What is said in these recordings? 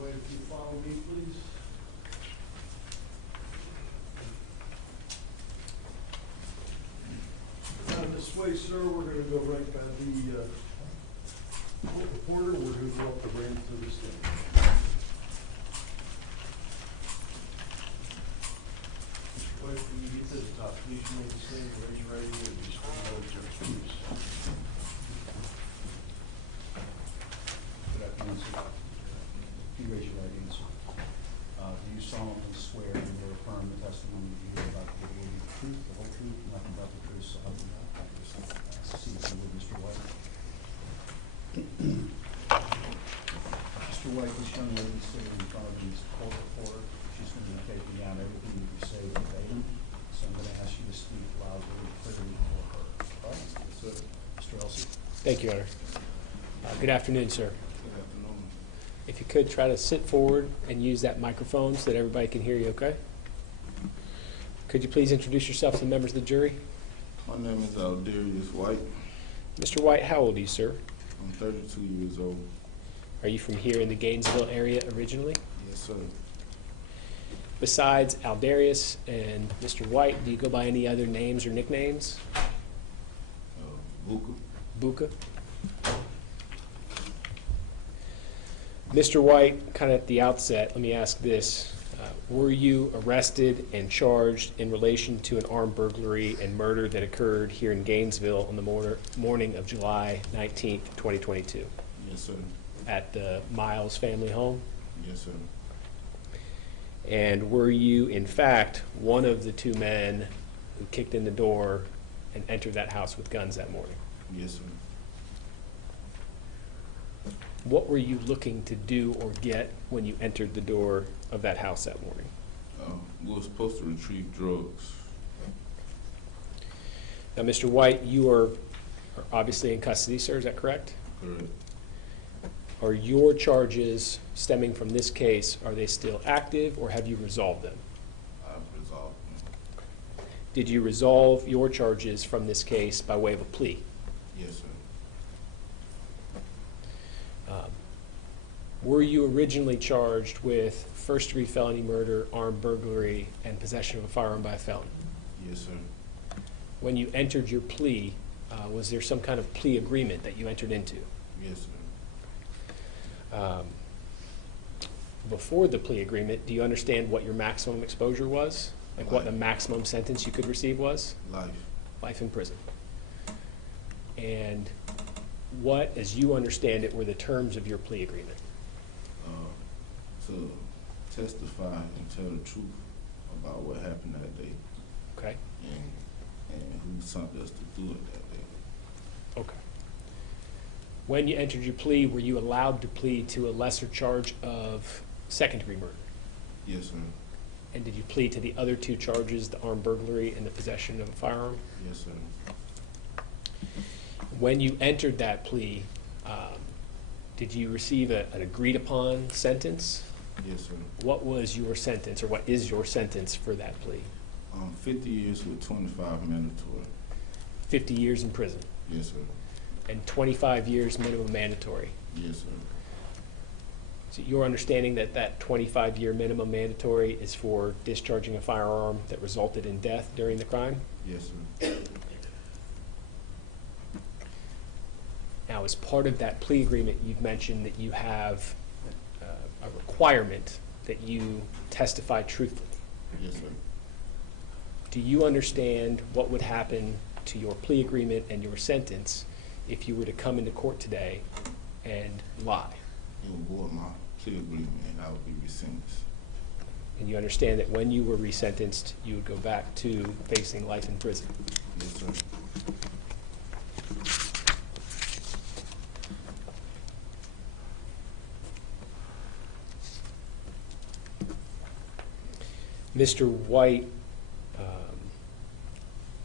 White, if you follow me, please. This way, sir, we're going to go right by the court reporter. We're going to go up the ramp to the stage. Mr. White, when you get to the top, please remain standing, raise your right hand, and just hold your please. Good afternoon, sir. If you raise your right hand, sir. Do you solemnly swear and will affirm the testimony you are about to give will be the truth, the whole truth, and nothing but the truth, so help you God? See if you would, Mr. White. Mr. White, this young lady sitting in front of me is court reporter. She's going to be taking down everything you say verbatim, so I'm going to ask you to speak loudly and clearly for her. All right? So, Mr. Elsie. Thank you, Honor. Good afternoon, sir. Good afternoon. If you could try to sit forward and use that microphone so that everybody can hear you, okay? Could you please introduce yourself to the members of the jury? My name is Alderious White. Mr. White, how old are you, sir? I'm 32 years old. Are you from here in the Gainesville area originally? Yes, sir. Besides Alderious and Mr. White, do you go by any other names or nicknames? Buka. Buka? Mr. White, kind of at the outset, let me ask this. Were you arrested and charged in relation to an armed burglary and murder that occurred here in Gainesville on the morning of July 19th, 2022? Yes, sir. At the Miles family home? Yes, sir. And were you, in fact, one of the two men who kicked in the door and entered that house with guns that morning? Yes, sir. What were you looking to do or get when you entered the door of that house that morning? We were supposed to retrieve drugs. Now, Mr. White, you are obviously in custody, sir, is that correct? Correct. Are your charges stemming from this case, are they still active or have you resolved them? I've resolved them. Did you resolve your charges from this case by way of a plea? Yes, sir. Were you originally charged with first-degree felony murder, armed burglary, and possession of a firearm by a felon? Yes, sir. When you entered your plea, was there some kind of plea agreement that you entered into? Yes, sir. Before the plea agreement, do you understand what your maximum exposure was? Like what the maximum sentence you could receive was? Life. Life in prison. And what, as you understand it, were the terms of your plea agreement? To testify and tell the truth about what happened that day. Okay. And who sent us to do it that day. Okay. When you entered your plea, were you allowed to plead to a lesser charge of second-degree murder? Yes, sir. And did you plead to the other two charges, the armed burglary and the possession of a firearm? Yes, sir. When you entered that plea, did you receive an agreed-upon sentence? Yes, sir. What was your sentence, or what is your sentence for that plea? 50 years with 25 mandatory. 50 years in prison Yes, sir. and 25 years minimum mandatory. Yes, sir. So your understanding that that 25-year minimum mandatory is for discharging a firearm that resulted in death during the crime? Yes, sir. Now, as part of that plea agreement, you've mentioned that you have a requirement that you testify truthfully. Yes, sir. Do you understand what would happen to your plea agreement and your sentence if you were to come into court today and lie? It would void my plea agreement and I would be resentenced. And you understand that when you were resentenced, you would go back to facing life in prison? Yes, sir. Mr. White,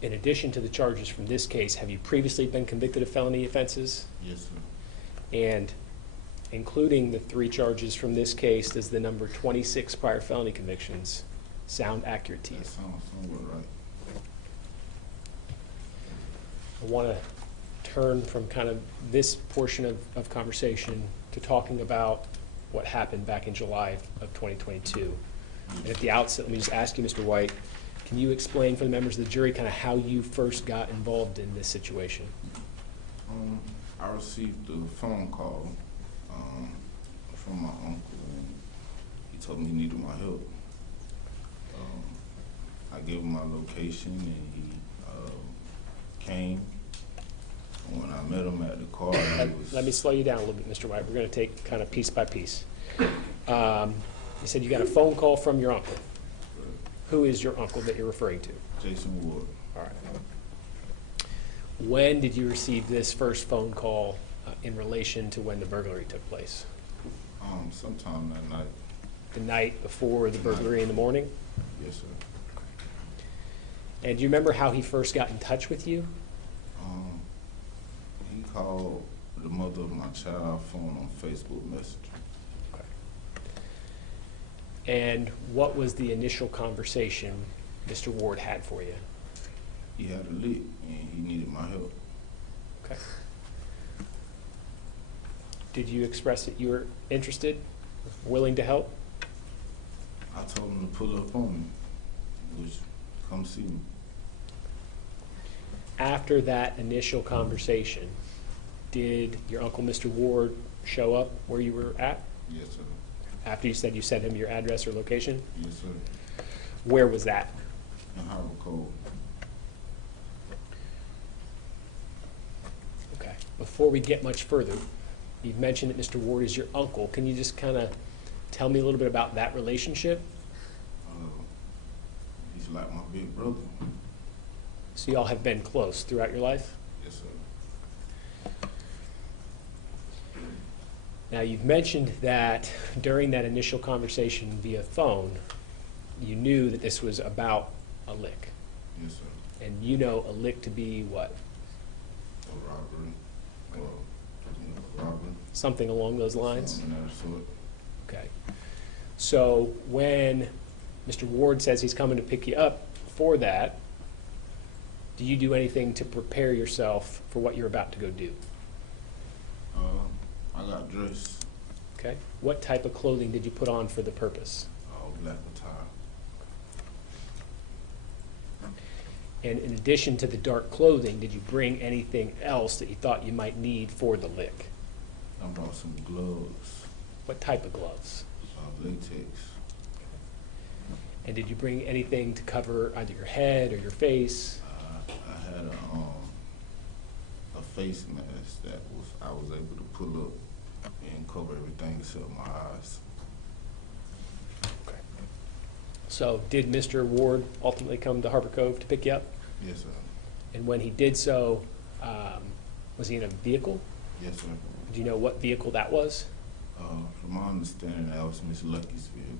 in addition to the charges from this case, have you previously been convicted of felony offenses? Yes, sir. And including the 3 charges from this case, does the number 26 prior felony convictions sound accurate to you? That sounds somewhat right. I want to turn from kind of this portion of conversation to talking about what happened back in July of 2022. And at the outset, let me just ask you, Mr. White, can you explain for the members of the jury kind of how you first got involved in this situation? I received a phone call from my uncle, and he told me he needed my help. I gave him my location, and he came. When I met him at the car, Let me slow you down a little bit, Mr. White. We're going to take kind of piece by piece. You said you got a phone call from your uncle. Who is your uncle that you're referring to? Jason Ward. All right. When did you receive this first phone call in relation to when the burglary took place? Sometime that night. The night before the burglary in the morning? Yes, sir. And do you remember how he first got in touch with you? He called the mother of my child phone on Facebook Messenger. Okay. And what was the initial conversation Mr. Ward had for you? He had a lick, and he needed my help. Okay. Did you express that you were interested, willing to help? I told him to pull up on me, which come see me. After that initial conversation, did your uncle, Mr. Ward, show up where you were at? Yes, sir. After you said you sent him your address or location? Yes, sir. Where was that? In Harbor Cove. Okay. Before we get much further, you've mentioned that Mr. Ward is your uncle. Can you just kind of tell me a little bit about that relationship? He's like my big brother. So y'all have been close throughout your life? Yes, sir. Now, you've mentioned that during that initial conversation via phone, you knew that this was about a lick. Yes, sir. And you know a lick to be what? A robbery. A robbery. Something along those lines? Something of that sort. Okay. So when Mr. Ward says he's coming to pick you up for that, do you do anything to prepare yourself for what you're about to go do? I got dressed. Okay. What type of clothing did you put on for the purpose? Black attire. And in addition to the dark clothing, did you bring anything else that you thought you might need for the lick? I brought some gloves. What type of gloves? Latex. And did you bring anything to cover either your head or your face? I had a face mask that I was able to pull up and cover everything except my eyes. Okay. So did Mr. Ward ultimately come to Harbor Cove to pick you up? Yes, sir. And when he did so, was he in a vehicle? Yes, sir. Do you know what vehicle that was? From my understanding, that was Miss Lucky's vehicle.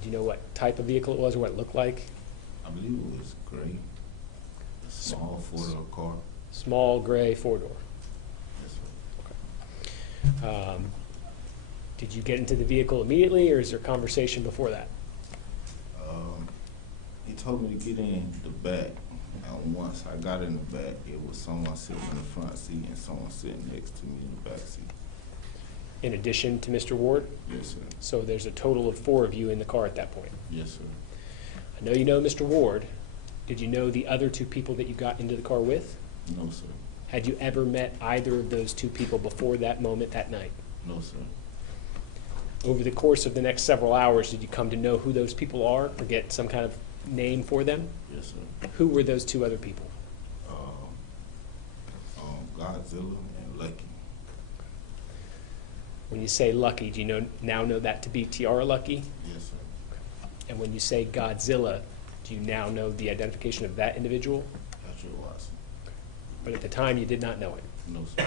Do you know what type of vehicle it was or what it looked like? I believe it was gray. A small four-door car. Small gray four-door. Yes, sir. Did you get into the vehicle immediately, or is there conversation before that? He told me to get in the back, and once I got in the back, it was someone sitting in the front seat and someone sitting next to me in the back seat. In addition to Mr. Ward? Yes, sir. So there's a total of 4 of you in the car at that point. Yes, sir. I know you know Mr. Ward. Did you know the other 2 people that you got into the car with? No, sir. Had you ever met either of those 2 people before that moment that night? No, sir. Over the course of the next several hours, did you come to know who those people are or get some kind of name for them? Yes, sir. Who were those 2 other people? Godzilla and Lucky. When you say Lucky, do you now know that to be Tiara Lucky? Yes, sir. And when you say Godzilla, do you now know the identification of that individual? Patrick Watson. But at the time, you did not know it. No, sir.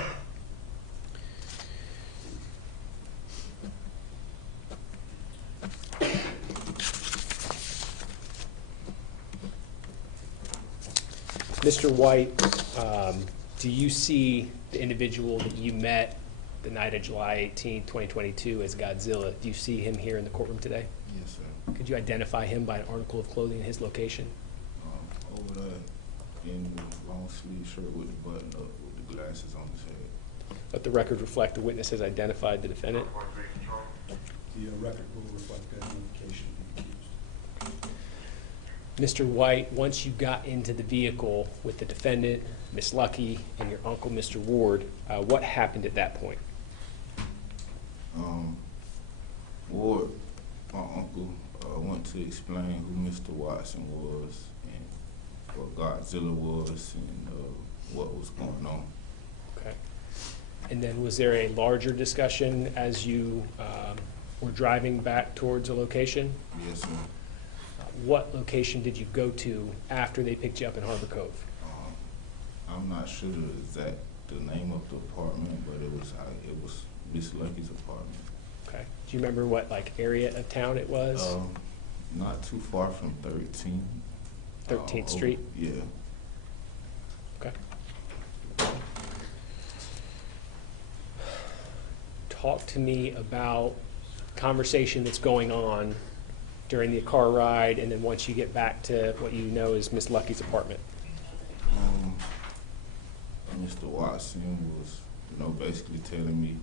Mr. White, do you see the individual that you met the night of July 18, 2022 as Godzilla? Do you see him here in the courtroom today? Yes, sir. Could you identify him by an article of clothing in his location? Over there in the long sleeve shirt with the button up with the glasses on his head. Let the record reflect the witness has identified the defendant. The record will reflect identification of the accused. Mr. White, once you got into the vehicle with the defendant, Miss Lucky, and your uncle, Mr. Ward, what happened at that point? Ward, my uncle, went to explain who Mr. Watson was and what Godzilla was and what was going on. Okay. And then was there a larger discussion as you were driving back towards a location? Yes, sir. What location did you go to after they picked you up in Harbor Cove? I'm not sure the name of the apartment, but it was Miss Lucky's apartment. Okay. Do you remember what area of town it was? Not too far from 13th. 13th Street? Yeah. Okay. Talk to me about conversation that's going on during the car ride, and then once you get back to what you know is Miss Lucky's apartment. Mr. Watson was, basically telling me,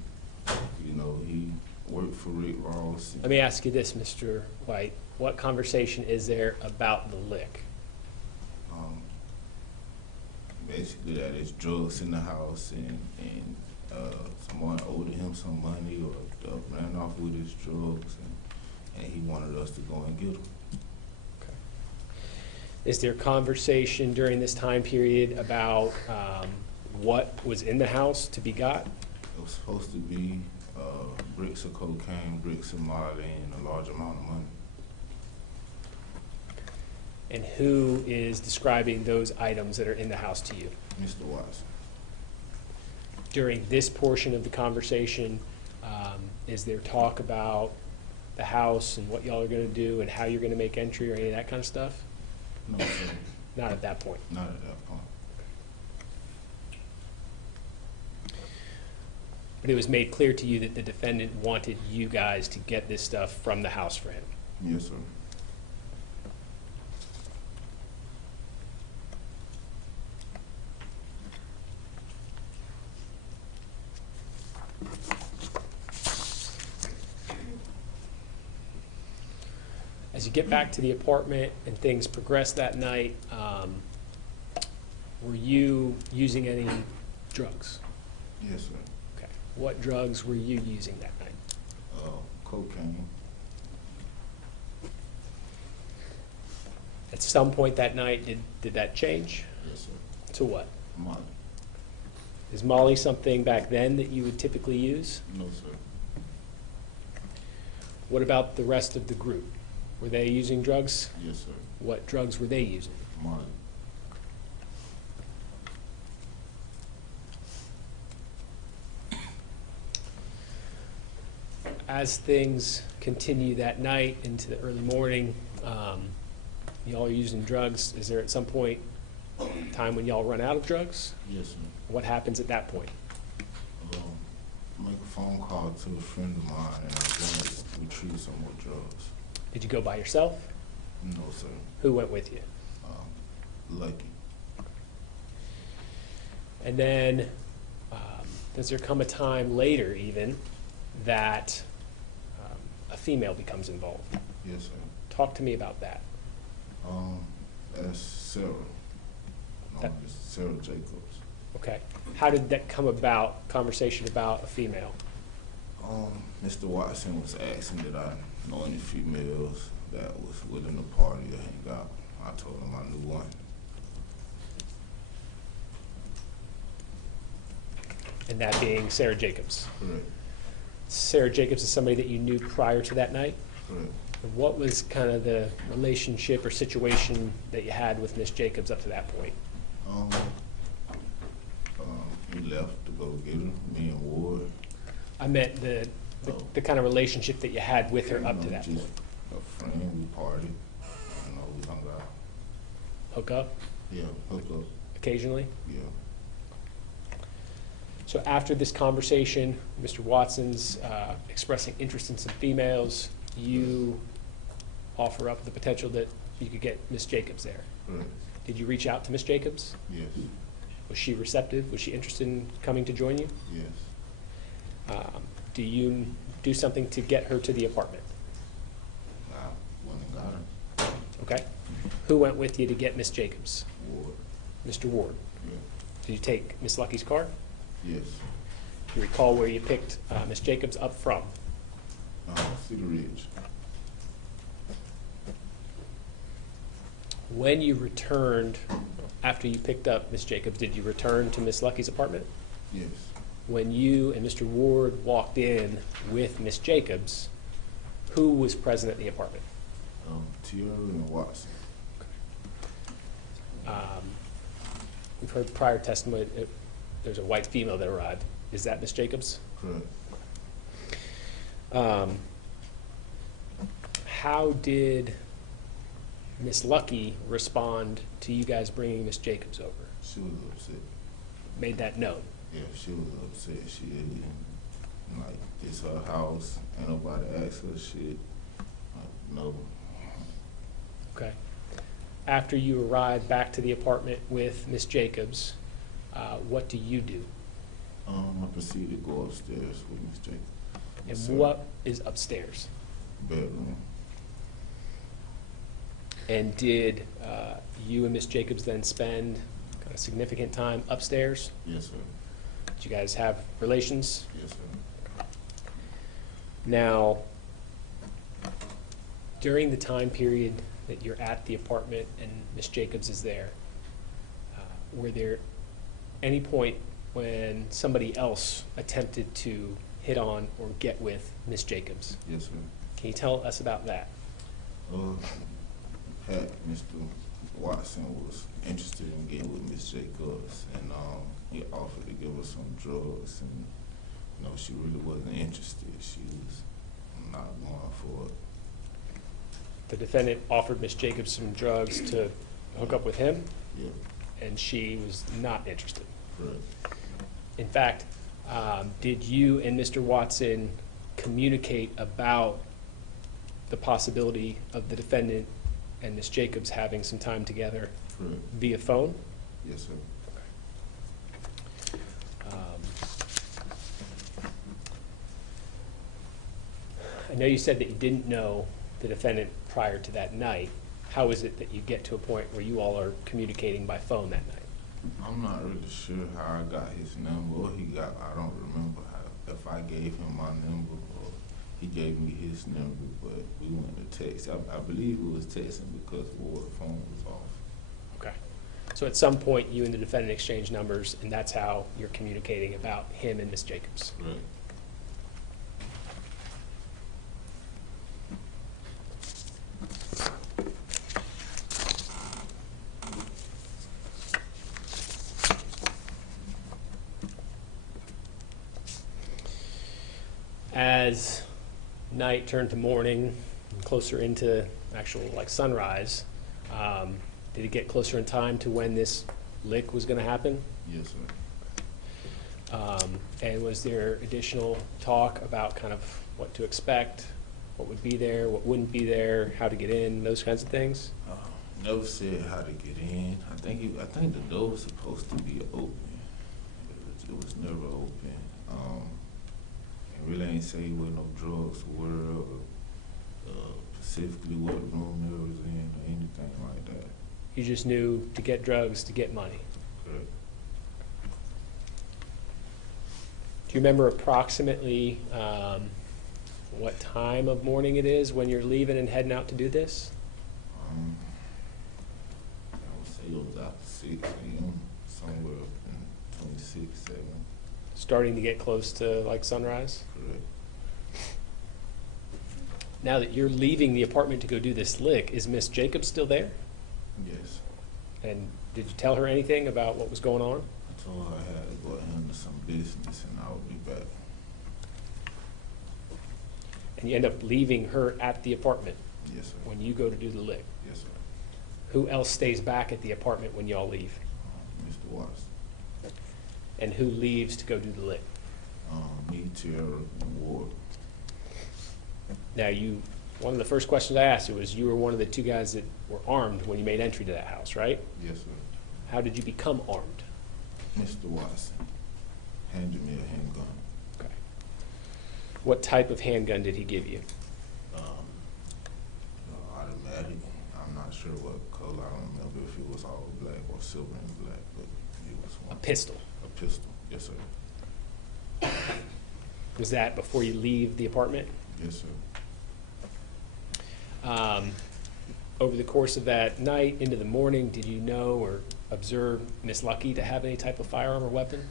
he worked for Rick Ross. Let me ask you this, Mr. White. What conversation is there about the lick? Basically that there's drugs in the house and someone owed him some money or ran off with his drugs and he wanted us to go and get them. Okay. Is there conversation during this time period about what was in the house to be got? It was supposed to be bricks of cocaine, bricks of Molly, and a large amount of money. And who is describing those items that are in the house to you? Mr. Watson. During this portion of the conversation, is there talk about the house and what y'all are going to do and how you're going to make entry or any of that kind of stuff? No, sir. Not at that point. Not at that point. But it was made clear to you that the defendant wanted you guys to get this stuff from the house for him. Yes, sir. As you get back to the apartment and things progress that night, were you using any drugs? Yes, sir. Okay. What drugs were you using that night? Cocaine. At some point that night, did that change? Yes, sir. To what? Molly. Is Molly something back then that you would typically use? No, sir. What about the rest of the group? Were they using drugs? Yes, sir. What drugs were they using? Molly. As things continue that night into the early morning, y'all are using drugs. Is there at some point a time when y'all run out of drugs? Yes, sir. What happens at that point? Make a phone call to a friend of mine and I'm going to retrieve some more drugs. Did you go by yourself? No, sir. Who went with you? Lucky. And then, does there come a time later even that a female becomes involved? Yes, sir. Talk to me about that. That's Sarah. That- It's Sarah Jacobs. Okay. How did that come about, conversation about a female? Mr. Watson was asking did I know any females that was willing to party or hang out. I told him I knew one. And that being Sarah Jacobs. Correct. Sarah Jacobs is somebody that you knew prior to that night? Correct. And what was kind of the relationship or situation that you had with Miss Jacobs up to that point? We left to go get her, me and Ward. I meant the kind of relationship that you had with her up to that Just point. a friend, we partied, we hung out. Hook up Yeah, hook up, occasionally? yeah. So after this conversation, Mr. Watson's expressing interest in some females, you offer up the potential that you could get Miss Jacobs there. Correct. Did you reach out to Miss Jacobs? Yes, Was she receptive? Was she interested in coming to join you? yes. Do you do something to get her to the apartment? I went and got her. Okay. Who went with you to get Miss Jacobs? Ward. Mr. Ward. Yeah. Did you take Miss Lucky's car? Yes. Do you recall where you picked Miss Jacobs up from? Cedar Ridge. When you returned, after you picked up Miss Jacobs, did you return to Miss Lucky's apartment? Yes. When you and Mr. Ward walked in with Miss Jacobs, who was present at the apartment? Tierra and Watson. We've heard prior testimony, there's a white female that arrived. Is that Miss Jacobs? Correct. How did Miss Lucky respond to you guys bringing Miss Jacobs over? She was upset. Made that known? Yeah, she was upset. She didn't, like, it's her house. Ain't nobody asked her shit. No. Okay. After you arrived back to the apartment with Miss Jacobs, what do you do? I proceeded to go upstairs with Miss Jacobs. And Yes, sir. what is upstairs? Bedroom. And did you and Miss Jacobs then spend kind of significant time upstairs? Yes, sir. Did you guys have relations? Yes, sir. Now, during the time period that you're at the apartment and Miss Jacobs is there, were there any point when somebody else attempted to hit on or get with Miss Jacobs? Yes, sir. Can you tell us about that? Pat, Mr. Watson was interested in getting with Miss Jacobs, and he offered to give her some drugs, and she really wasn't interested. She was not going for it. The defendant offered Miss Jacobs some drugs to hook up with him, Yeah, and she was not interested. correct. In fact, did you and Mr. Watson communicate about the possibility of the defendant and Miss Jacobs having some time together Correct. via phone? Yes, sir. I know you said that you didn't know the defendant prior to that night. How is it that you get to a point where you all are communicating by phone that night? I'm not really sure how I got his number, or he got, I don't remember how, if I gave him my number or he gave me his number, but we went to text. I believe it was texting because Ward's phone was off. Okay. So at some point, you and the defendant exchange numbers, and that's how you're communicating about him and Miss Jacobs. Right. As night turned to morning, and closer into actual sunrise, did it get closer in time to when this lick was going to happen? Yes, sir. And was there additional talk about kind of what to expect, what would be there, what wouldn't be there, how to get in, those kinds of things? Never said how to get in. I think the door was supposed to be open. It was never open. It really ain't say where no drugs were, or specifically what room there was in, or anything like that. You just knew to get drugs to get money. Correct. Do you remember approximately what time of morning it is when you're leaving and heading out to do this? I would say it was after 6 a.m., somewhere in 26, 7. Starting to get close to sunrise? Correct. Now that you're leaving the apartment to go do this lick, is Miss Jacobs still there? Yes. And did you tell her anything about what was going on? I told her I had to go handle some business and I would be back. And you end up leaving her at the apartment Yes, sir. when you go to do the lick. Yes, sir. Who else stays back at the apartment when y'all leave? Mr. Watson. And who leaves to go do the lick? Me, Tierra, and Ward. Now, one of the first questions I asked you was, you were one of the two guys that were armed when you made entry to that house, right? Yes, sir. How did you become armed? Mr. Watson handed me a handgun. Okay. What type of handgun did he give you? Automatic. I'm not sure what color. I don't remember if it was all black or silver and black, but it was A one. pistol. A pistol. Yes, sir. Was that before you leave the apartment? Yes, sir. Over the course of that night into the morning, did you know or observe Miss Lucky to have any type of firearm or weapon?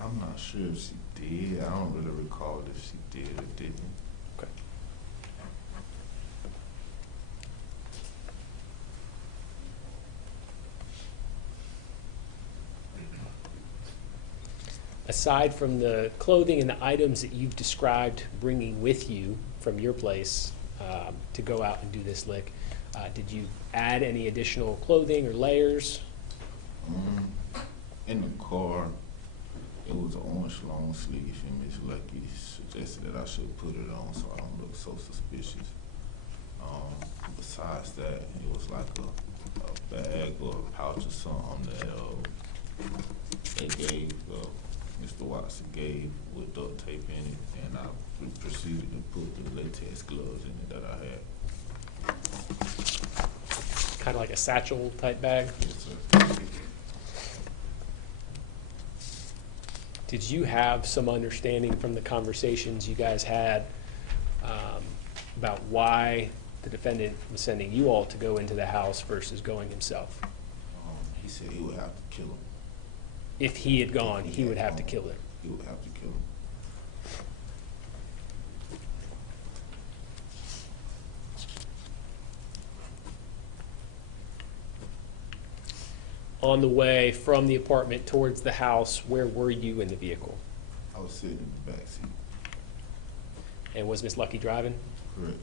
I'm not sure if she did. I don't really recall if she did or didn't. Okay. Aside from the clothing and the items that you've described bringing with you from your place to go out and do this lick, did you add any additional clothing or layers? In the car, it was an orange long sleeve, and Miss Lucky suggested that I should put it on so I don't look so suspicious. Besides that, it was like a bag or a pouch or something that they gave, Mr. Watson gave with duct tape in it, and I proceeded to put the latex gloves in it that I had. Kind of like a satchel type bag? Yes, sir. Did you have some understanding from the conversations you guys had about why the defendant was sending you all to go into the house versus going himself? He said he would have to kill him. If he had gone, he would have to kill him. He would have to kill him. On the way from the apartment towards the house, where were you in the vehicle? I was sitting in the back seat. And was Miss Lucky driving? Correct.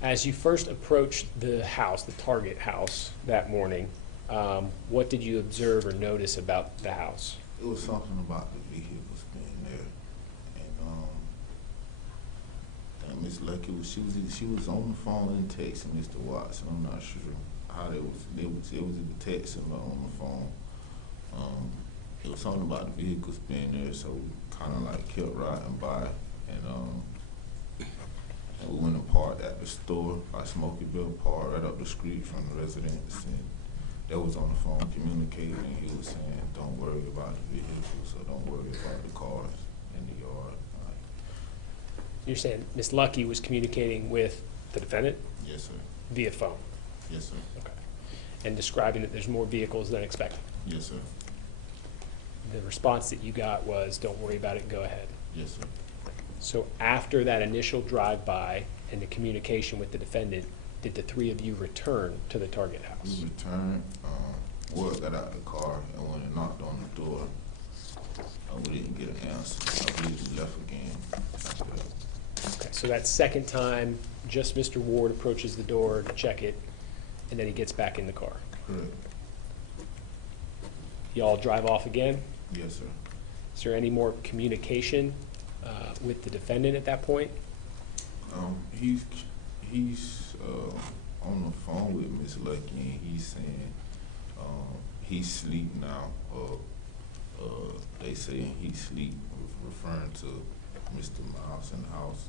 As you first approached the house, the target house that morning, what did you observe or notice about the house? It was something about the vehicles being there, and Miss Lucky she was on the phone and texting Mr. Watson. I'm not sure how it was either texting or on the phone. It was something about the vehicles being there, so we kind of like kept riding by, and we went and parked at the store, by Smoky Bill Park, right up the street from the residence, and they was on the phone communicating, and he was saying, "Don't worry about the vehicles, or don't worry about the cars in the yard." You're saying Miss Lucky was communicating with the defendant Yes, sir. via phone? Yes, sir. Okay. And describing that there's more vehicles than expected? Yes, sir. The response that you got was, "Don't worry about it, go ahead." Yes, sir. So after that initial drive-by and the communication with the defendant, did the three of you return to the target house? We returned, Ward got out of the car and went and knocked on the door. We didn't get an answer. I believe we left again after that. Okay, so that second time, just Mr. Ward approaches the door to check it, and then he gets back in the car. Correct. Y'all drive off again? Yes, sir. Is there any more communication with the defendant at that point? He's on the phone with Miss Lucky, and he's saying he's asleep now. They saying he's asleep, referring to Mr. Miles in the house.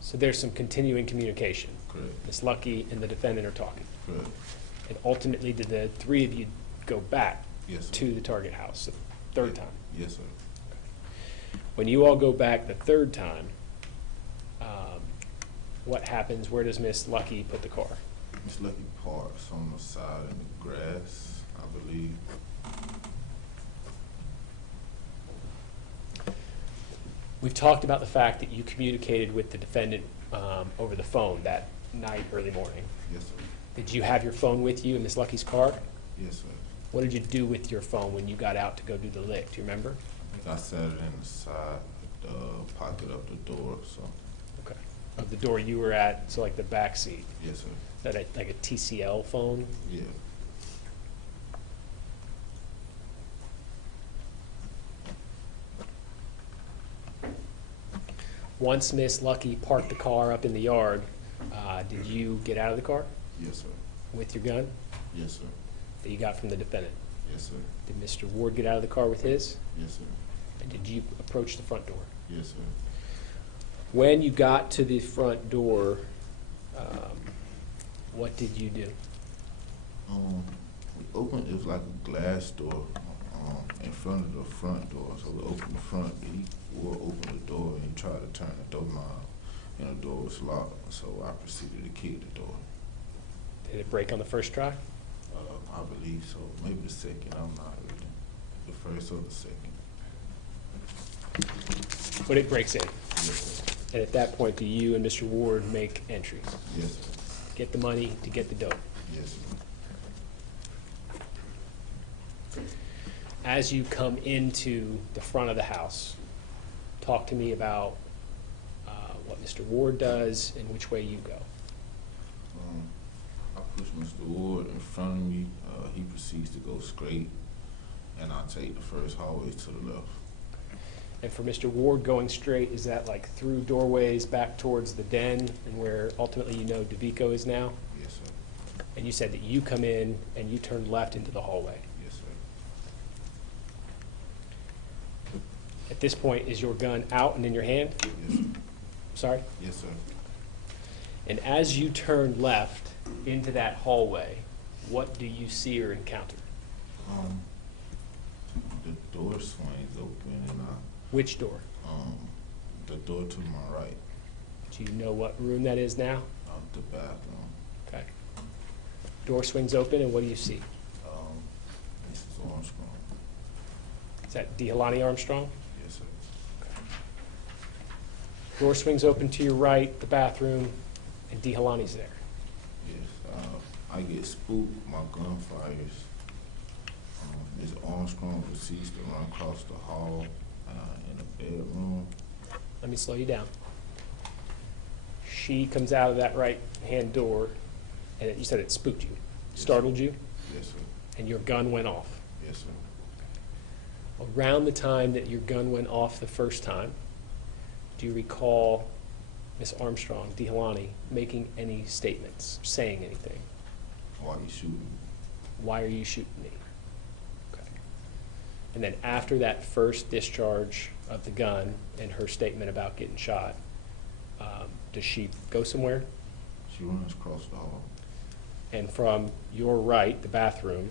So there's some continuing communication. Correct. Miss Lucky and the defendant are talking. Correct. And ultimately, did the three of you go back Yes, sir. to the target house the third time? Yes, sir. When you all go back the third time, what happens? Where does Miss Lucky put the car? Miss Lucky parks on the side in the grass, I believe. We've talked about the fact that you communicated with the defendant over the phone that night, early morning. Yes, sir. Did you have your phone with you in Miss Lucky's car? Yes, sir. What did you do with your phone when you got out to go do the lick? Do you remember? I think I set it in the side, pocket of the door, so. Okay. Of the door you were at, so like the back seat. Yes, sir. Is that like a TCL phone? Yeah. Once Miss Lucky parked the car up in the yard, did you get out of the car Yes, sir. with your gun? Yes, sir. that you got from the defendant? Yes, sir. Did Mr. Ward get out of the car with his? Yes, sir. And did you approach the front door? Yes, sir. When you got to the front door, what did you do? We opened, it was like a glass door, in front of the front door. So we opened the front, he would open the door and he tried to turn the doorknob, and the door was locked. So I proceeded to kick the door. Did it break on the first try? I believe so, maybe the second, I'm not really, the first or the second. But it breaks in. Yes, sir. And at that point, do you and Mr. Ward make entry? Yes, sir. Get the money to get the dope. Yes, sir. As you come into the front of the house, talk to me about what Mr. Ward does and which way you go. I push Mr. Ward in front of me. He proceeds to go straight, and I take the first hallway to the left. And for Mr. Ward going straight, is that like through doorways back towards the den and where ultimately you know DeVico is now? Yes, sir. And you said that you come in and you turn left into the hallway. Yes, sir. At this point, is your gun out and in your hand? Yes, sir. Sorry? Yes, sir. And as you turn left into that hallway, what do you see or encounter? The door swings open, and Which door? the door to my right, Do you know what room that is now? the bathroom. Okay. Door swings open, and what do you see? Mrs. Armstrong. Is that Dehalani Armstrong? Yes, sir. Door swings open to your right, the bathroom, and Dehalani's there. Yes. I get spooked. My gun fires. Ms. Armstrong proceeds to run across the hall in the bedroom. Let me slow you down. She comes out of that right-hand door, and you said it spooked you, startled you, Yes, sir. and your gun went off. Yes, sir. Around the time that your gun went off the first time, do you recall Miss Armstrong, Dehalani, making any statements, saying anything? Why you shooting? Why are you shooting me? Okay. And then after that first discharge of the gun and her statement about getting shot, does she go somewhere? She runs across the hall. And from your right, the bathroom,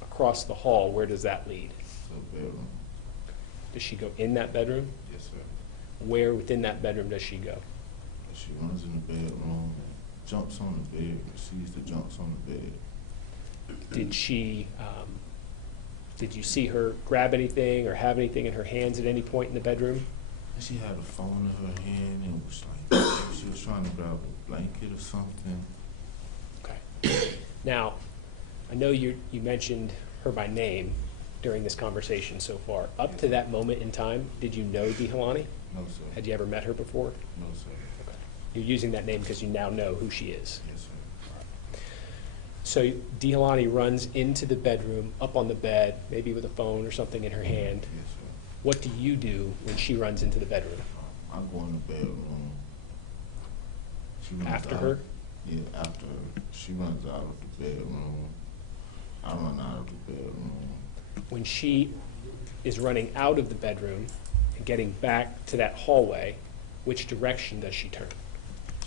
across the hall, where does that lead? To the bedroom. Does she go in that bedroom? Yes, sir. Where within that bedroom does she go? She runs in the bedroom, jumps on the bed, proceeds to jump on the bed. Did she, did you see her grab anything or have anything in her hands at any point in the bedroom? She had a phone in her hand and was like, she was trying to grab a blanket or something. Okay. Now, I know you mentioned her by name during this conversation so far. Up to that moment in time, did you know Dehalani? No, sir. Had you ever met her before? No, sir. Okay. You're using that name because you now know who she is. Yes, sir. So Dehalani runs into the bedroom, up on the bed, maybe with a phone or something in her hand. Yes, sir. What do you do when she runs into the bedroom? I go in the bedroom. She runs After out. her? Yeah, after her. She runs out of the bedroom. I run out of the bedroom. When she is running out of the bedroom and getting back to that hallway, which direction does she turn?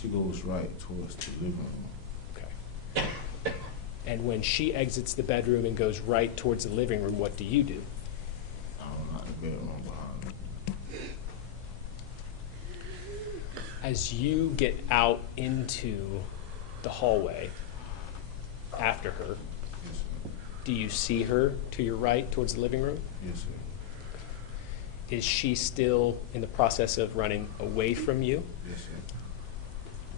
She goes right towards the living room. Okay. And when she exits the bedroom and goes right towards the living room, what do you do? I run out the bedroom behind her. As you get out into the hallway after her, Yes, sir. do you see her to your right towards the living room? Yes, sir. Is she still in the process of running away from you? Yes, sir.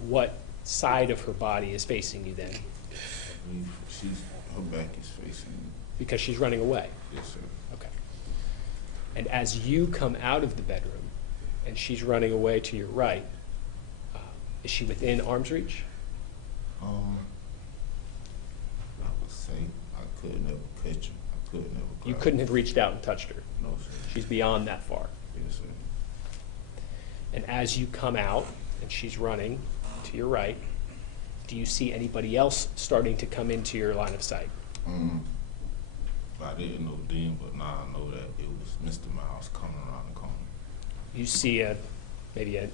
What side of her body is facing you then? I believe her back is facing me. Because she's running away. Yes, sir. Okay. And as you come out of the bedroom and she's running away to your right, is she within arm's reach? I would say I could never catch her. I could never grab You her. couldn't have reached out and touched her. No, sir. She's beyond that far. Yes, sir. And as you come out and she's running to your right, Do you see anybody else starting to come into your line of sight? I didn't know then, but now I know that it was Mr. Miles coming around the corner. You see maybe a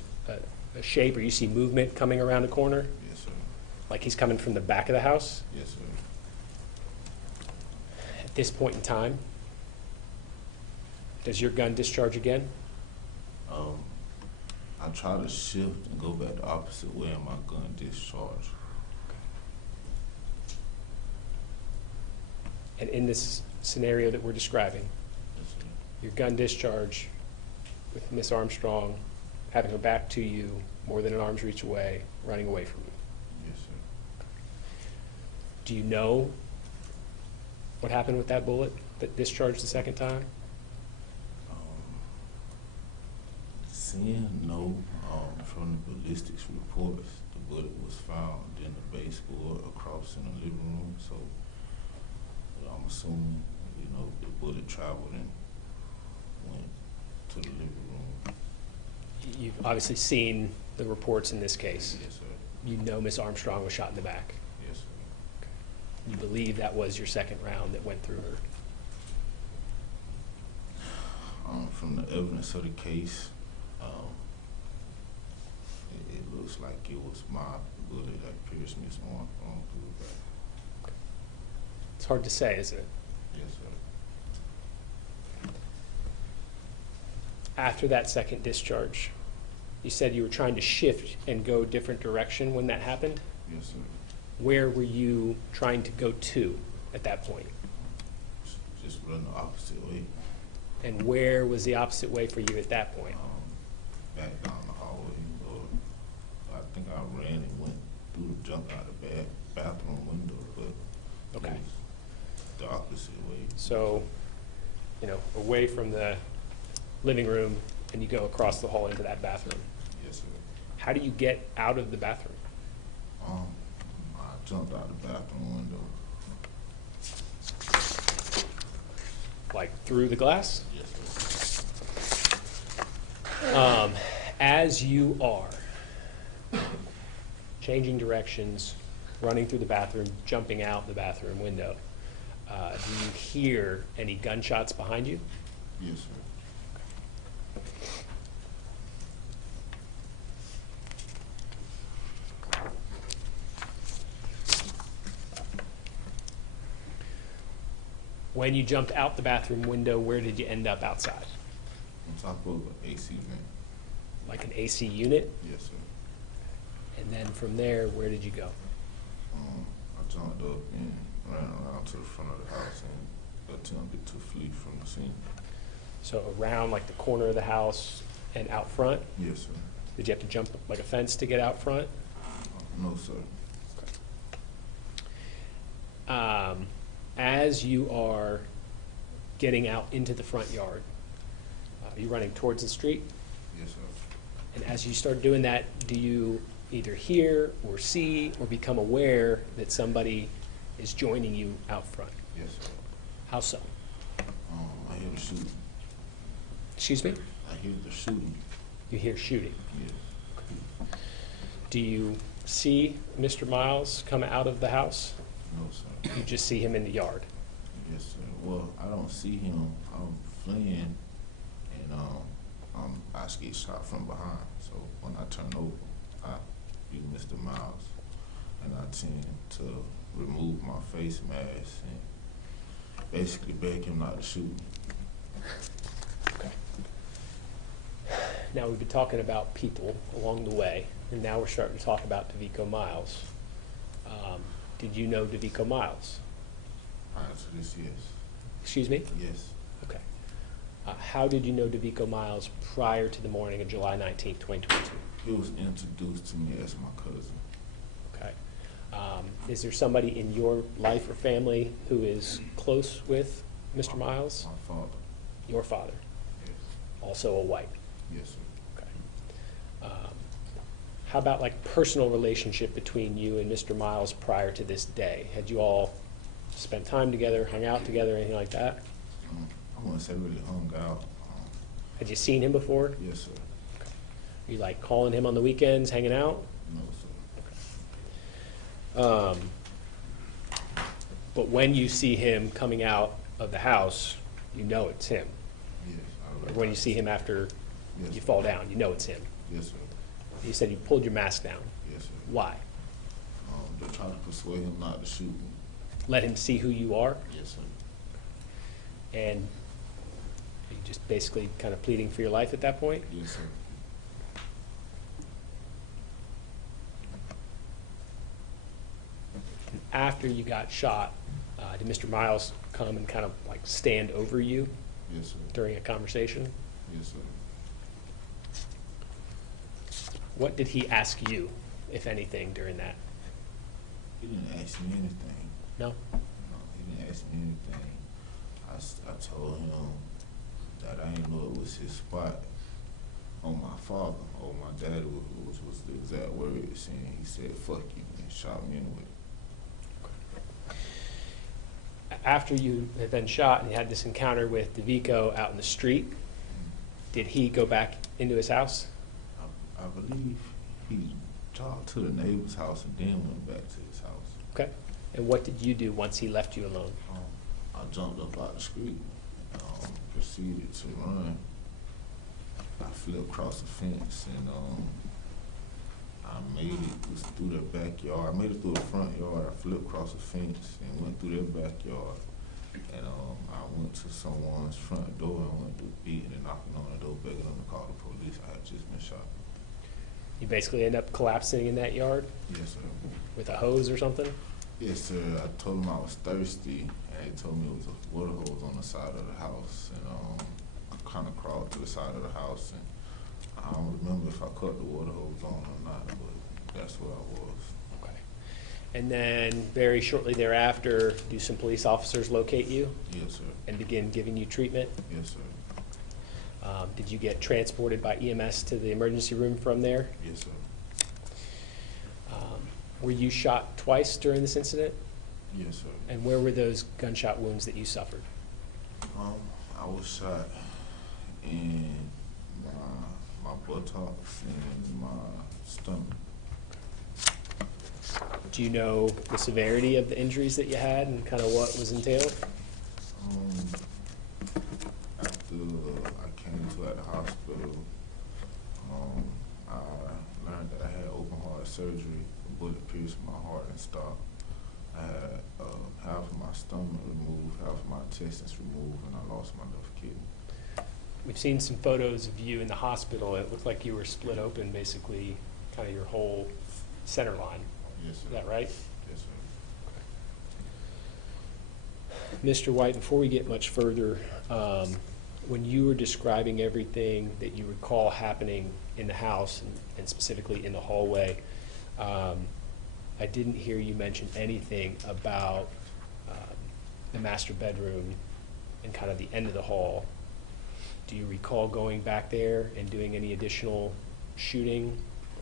shape, or you see movement coming around a corner? Yes, sir. Like he's coming from the back of the house? Yes, sir. At this point in time, does your gun discharge again? I try to shift and go back the opposite way, and my gun discharged. And in this scenario that we're describing, Yes, sir. your gun discharge with Miss Armstrong having her back to you, more than an arm's reach away, running away from you. Yes, sir. Do you know what happened with that bullet that discharged the second time? Seeing no, from the ballistics reports, the bullet was found in the baseboard across in the living room, so I'm assuming, the bullet traveled and went to the living room. You've obviously seen the reports in this case. Yes, sir. You know Miss Armstrong was shot in the back. Yes, sir. You believe that was your second round that went through her. From the evidence of the case, it looks like it was my bullet that pierced Miss Armstrong through the back. It's hard to say, isn't it? Yes, sir. After that second discharge, you said you were trying to shift and go a different direction when that happened. Yes, sir. Where were you trying to go to at that point? Just run the opposite way. And where was the opposite way for you at that point? Back down the hallway. I think I ran and went through the jump out the bathroom window, but Okay. it was the opposite way. So, away from the living room, and you go across the hall into that bathroom. Yes, sir. How do you get out of the bathroom? I jumped out the bathroom window. Like through the glass? Yes, sir. As you are changing directions, running through the bathroom, jumping out the bathroom window, do you hear any gunshots behind you? Yes, sir. When you jumped out the bathroom window, where did you end up outside? On top of an AC vent. Like an AC unit? Yes, sir. And then from there, where did you go? I jumped up and ran around to the front of the house and attempted to flee from the scene. So around like the corner of the house and out front? Yes, sir. Did you have to jump like a fence to get out front? No, sir. As you are getting out into the front yard, are you running towards the street? Yes, sir. And as you start doing that, do you either hear or see or become aware that somebody is joining you out front? Yes, sir. How so? I hear the shooting. Excuse me? I hear the shooting. You hear shooting. Yes. Do you see Mr. Miles come out of the house? No, sir. You just see him in the yard. Yes, sir. Well, I don't see him. I'm fleeing, and I get shot from behind. So when I turn over, I view Mr. Miles, and I tend to remove my face mask and basically beg him not to shoot me. Okay. Now we've been talking about people along the way, and now we're starting to talk about DeVico Miles. Did you know DeVico Miles? Prior to this, yes. Excuse me? Yes. Okay. How did you know DeVico Miles prior to the morning of July 19th, 2022? He was introduced to me as my cousin. Okay. Is there somebody in your life or family who is close with Mr. Miles? My father. Your father, Yes. also a white. Yes, sir. Okay. How about like personal relationship between you and Mr. Miles prior to this day? Had you all spent time together, hung out together, anything like that? I wouldn't say really hung out. Had you seen him before? Yes, sir. You like calling him on the weekends, hanging out? No, But when you see him coming out of the house, you know it's him. Yes. Or when you see him after Yes, you sir. fall down, you know it's him. Yes, sir. You said you pulled your mask down. Yes, sir. Why? They're trying to persuade him not to shoot me. Let him see who you are, Yes, sir. and you just basically kind of pleading for your life at that point? Yes, sir. After you got shot, did Mr. Miles come and kind of like stand over you Yes, sir. during a conversation? Yes, sir. What did he ask you, if anything, during that? He didn't ask me anything. No? No, he didn't ask me anything. I told him that I didn't know it was his spot on my father or my daddy, which was the exact words. And he said, "Fuck you," and shot me anyway. After you had been shot and you had this encounter with DeVico out in the street, did he go back into his house? I believe he talked to the neighbor's house and then went back to his house. Okay. And what did you do once he left you alone? I jumped up out the street, proceeded to run. I flipped across the fence and I made it through the backyard. I made it through the front yard. I flipped across the fence and went through their backyard. And I went to someone's front door and went through beating and knocking on the door, begging them to call the police. I had just been shot. You basically end up collapsing in that yard Yes, sir. with a hose or something? Yes, sir. I told them I was thirsty, and they told me it was a water hose on the side of the house. And I kind of crawled to the side of the house, and I don't remember if I cut the water hose on or not, but that's what I was. Okay. And then very shortly thereafter, do some police officers locate you Yes, sir. and begin giving you treatment? Yes, sir. Did you get transported by EMS to the emergency room from there? Yes, sir. Were you shot twice during this incident? Yes, sir. And where were those gunshot wounds that you suffered? I was shot in my buttocks and my stomach. Do you know the severity of the injuries that you had and kind of what was entailed? After I came to at the hospital, I learned that I had open heart surgery. The bullet pierced my heart and stopped. I had half of my stomach removed, half of my intestines removed, and I lost my left kidney. We've seen some photos of you in the hospital. It looked like you were split open, basically, kind of your whole center line. Yes, sir. Is that right? Yes, sir. Mr. White, before we get much further, when you were describing everything that you recall happening in the house and specifically in the hallway, I didn't hear you mention anything about the master bedroom and kind of the end of the hall. Do you recall going back there and doing any additional shooting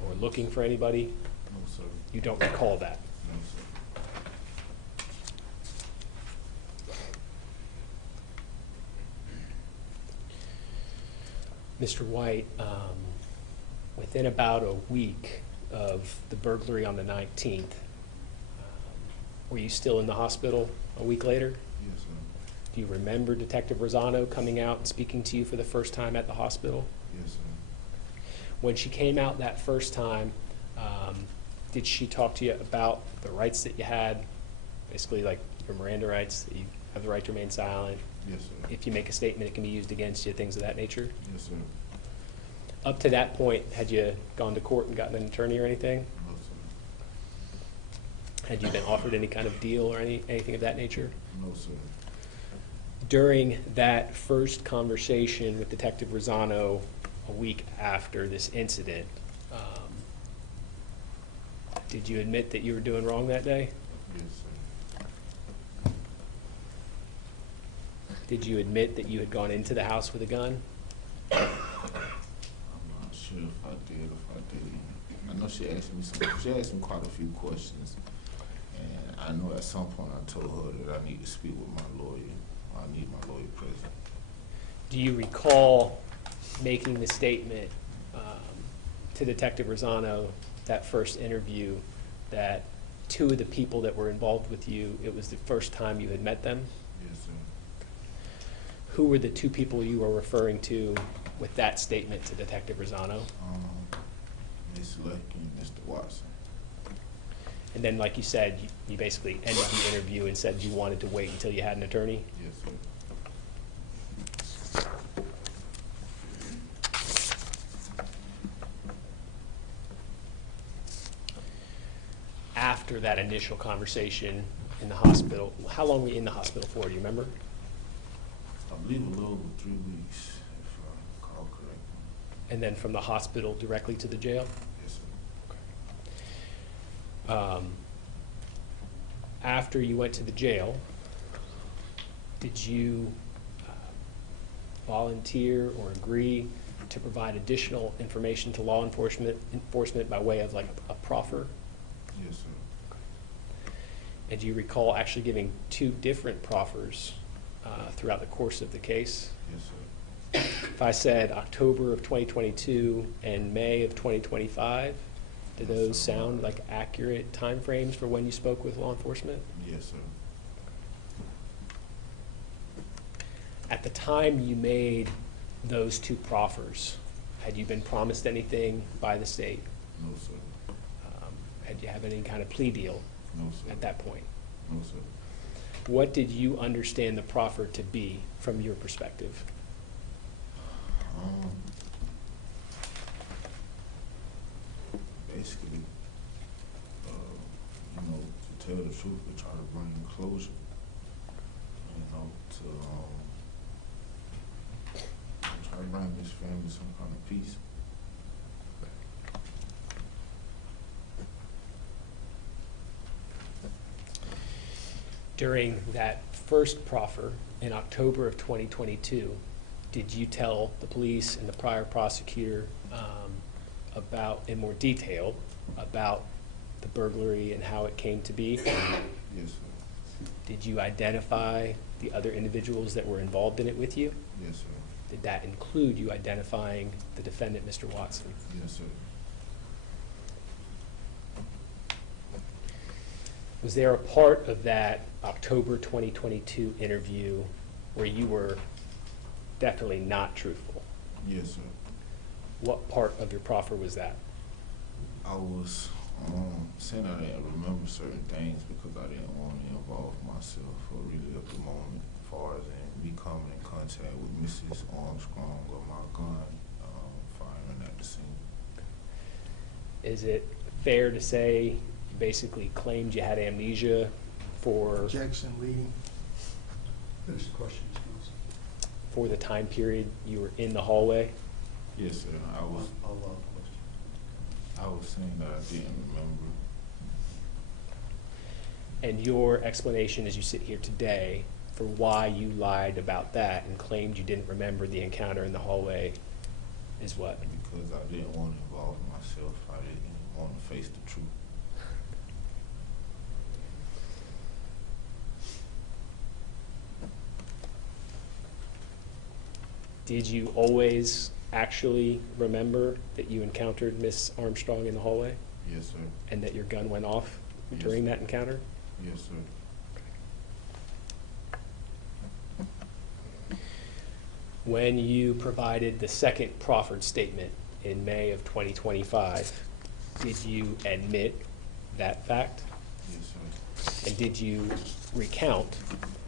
or looking for anybody? No, sir. You don't recall that? No, sir. Mr. White, within about a week of the burglary on the 19th, were you still in the hospital a week later? Yes, sir. Do you remember Detective Rosano coming out and speaking to you for the first time at the hospital? Yes, sir. When she came out that first time, did she talk to you about the rights that you had, basically like your Miranda rights, that you have the right to remain silent? Yes, sir. If you make a statement, it can be used against you, things of that nature? Yes, sir. Up to that point, had you gone to court and gotten an attorney or anything? No, sir. Had you been offered any kind of deal or anything of that nature? No, sir. During that first conversation with Detective Rosano a week after this incident, did you admit that you were doing wrong that day? Yes, sir. Did you admit that you had gone into the house with a gun? I'm not sure if I did or if I didn't. I know she asked me quite a few questions, and I know at some point I told her that I need to speak with my lawyer. I need my lawyer present. Do you recall making the statement to Detective Rosano, that first interview, that two of the people that were involved with you, it was the first time you had met them? Yes, sir. Who were the two people you were referring to with that statement to Detective Rosano? Miss Lucky and Mr. Watson. And then, like you said, you basically ended the interview and said you wanted to wait until you had an attorney? Yes, sir. After that initial conversation in the hospital, how long were you in the hospital for, do you remember? I believe a little over 3 weeks, if I recall correctly. And then from the hospital directly to the jail? Yes, sir. After you went to the jail, did you volunteer or agree to provide additional information to law enforcement by way of like a proffer? Yes, sir. And do you recall actually giving two different proffers throughout the course of the case? Yes, sir. If I said October of 2022 and May of 2025, do those sound like accurate timeframes for when you spoke with law enforcement? Yes, sir. At the time you made those two proffers, had you been promised anything by the state? No, sir. Had you have any kind of plea deal No, sir. at that point? No, sir. What did you understand the proffer to be from your perspective? Basically, to tell the truth, to try to bring closure, to try to bring this family some kind of peace. During that first proffer in October of 2022, did you tell the police and the prior prosecutor about, in more detail, about the burglary and how it came to be? Yes, sir. Did you identify the other individuals that were involved in it with you? Yes, sir. Did that include you identifying the defendant, Mr. Watson? Yes, sir. Was there a part of that October 2022 interview where you were definitely not truthful? Yes, sir. What part of your proffer was that? I was saying I didn't remember certain things because I didn't want to involve myself or relive the moment as far as in me coming in contact with Mrs. Armstrong or my gun firing at the scene. Is it fair to say you basically claimed you had amnesia for Objection, leading. Finish the question, please. for the time period you were in the hallway? Yes, sir. I'll allow the question. I was saying that I didn't remember. And your explanation as you sit here today for why you lied about that and claimed you didn't remember the encounter in the hallway is what? Because I didn't want to involve myself. I didn't want to face the truth. Did you always actually remember that you encountered Miss Armstrong in the hallway Yes, sir. and that your gun went off Yes. during that encounter? Yes, sir. When you provided the second proffered statement in May of 2025, did you admit that fact? Yes, sir. And did you recount,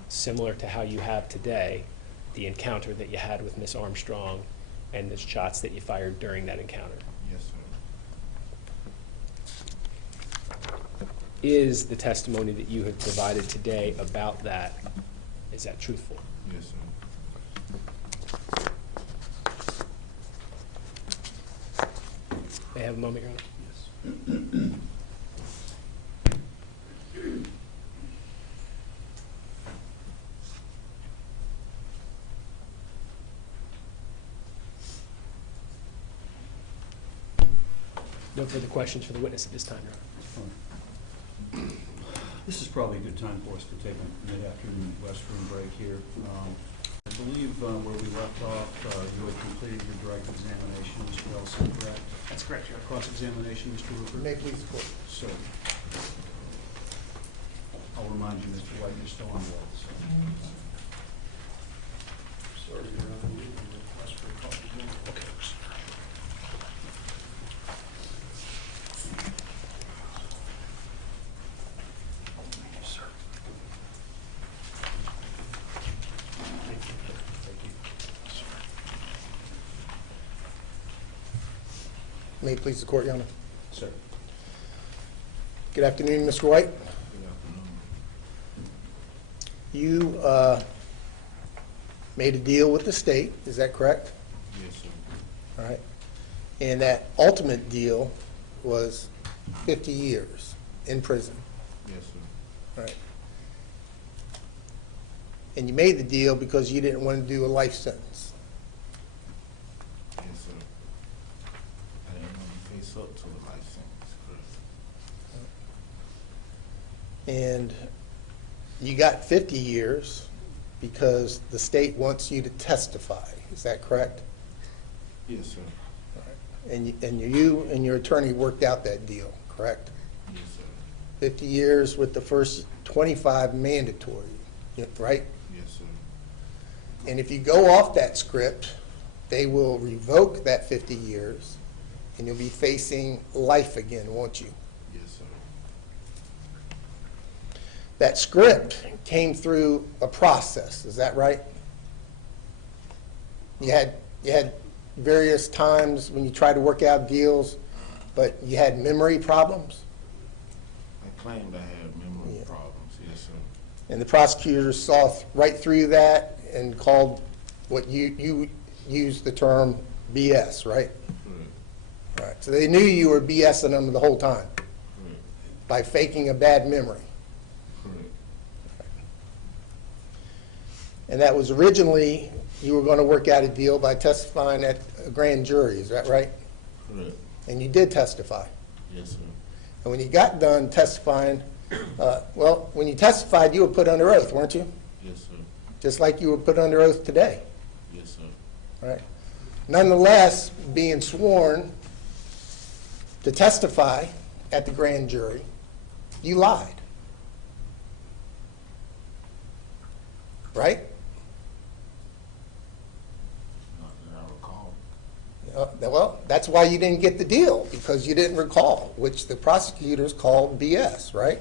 similar to how you have today, the encounter that you had with Miss Armstrong and the shots that you fired during that encounter? Yes, sir. Is the testimony that you have provided today about that, is that truthful? Yes, sir. May I have a moment, Your Honor? Yes. No further questions for the witness at this time, Your Honor. This is probably a good time for us to take a mid-afternoon restroom break here. I believe where we left off, you had completed your direct examination, Mr. Elson, correct? That's correct, Your Honor. Cross-examination, Mr. Rupert? May I please report? So, I'll remind you, Mr. White, you're still on roll, so. Sorry, Your Honor, we can request for a copy. Okay. May it please the court, Your Honor. Sir. Good afternoon, Mr. White. Good afternoon. You made a deal with the state, is that correct? Yes, sir. All right. And that ultimate deal was 50 years in prison. Yes, sir. All right. And you made the deal because you didn't want to do a life sentence. Yes, sir. I didn't want to face up to a life sentence, correct? And you got 50 years because the state wants you to testify, is that correct? Yes, sir. And you and your attorney worked out that deal, correct? Yes, sir. 50 years with the first 25 mandatory, right? Yes, sir. And if you go off that script, they will revoke that 50 years, and you'll be facing life again, won't you? Yes, sir. That script came through a process, is that right? You had various times when you tried to work out deals, but you had memory problems, I claimed I had memory Yeah. problems. Yes, sir. and the prosecutors saw right through that and called what you used the term BS, right? Correct. Right. So they knew you were BSing them the whole time Correct. by faking a bad memory. Correct. And that was originally, you were going to work out a deal by testifying at a grand jury, is that right? Correct. And you did testify. Yes, sir. And when you got done testifying, when you testified, you were put under oath, weren't you? Yes, sir. Just like you were put under oath today, Yes, sir. right? Nonetheless, being sworn to testify at the grand jury, you lied. Right? Not that I recall. Well, that's why you didn't get the deal, because you didn't recall, which the prosecutors called BS, right?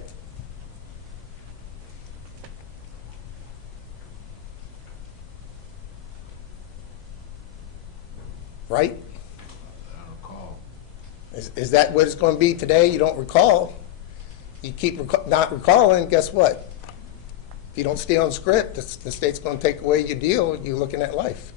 Right? Not that I recall. Is that what it's going to be today? You don't recall. You keep not recalling, guess what? If you don't stay on script, the state's going to take away your deal, you're looking at life.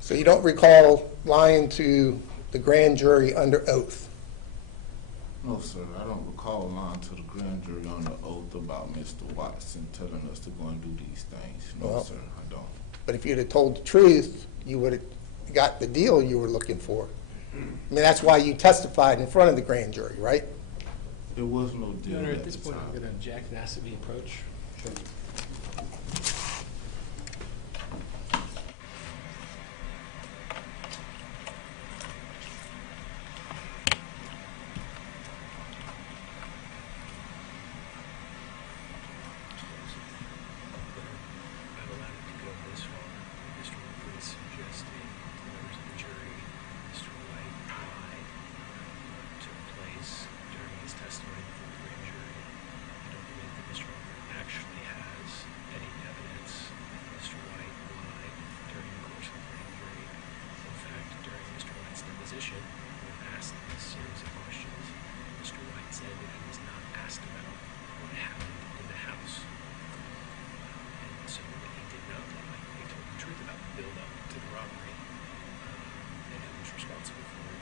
So you don't recall lying to the grand jury under oath. No, sir. I don't recall lying to the grand jury on the oath about Mr. Watson telling us to go and do these things. No, Well- sir, I don't. But if you'd have told the truth, you would have got the deal you were looking for. I mean, that's why you testified in front of the grand jury, right? There was no deal Your Honor, at at this the point, I'm time. going to object and ask that we approach. I've allowed it to go this far. Mr. Woodford is suggesting to members of the jury Mr. White lied took place during his testimony before the grand jury. I don't believe that Mr. Woodford actually has any evidence that Mr. White lied during the course of the grand jury. In fact, during Mr. White's deposition, when asked this series of questions, Mr. White said that he was not asked about what happened in the house. And so that he did not lie. He told the truth about the build-up to the robbery and who was responsible for it.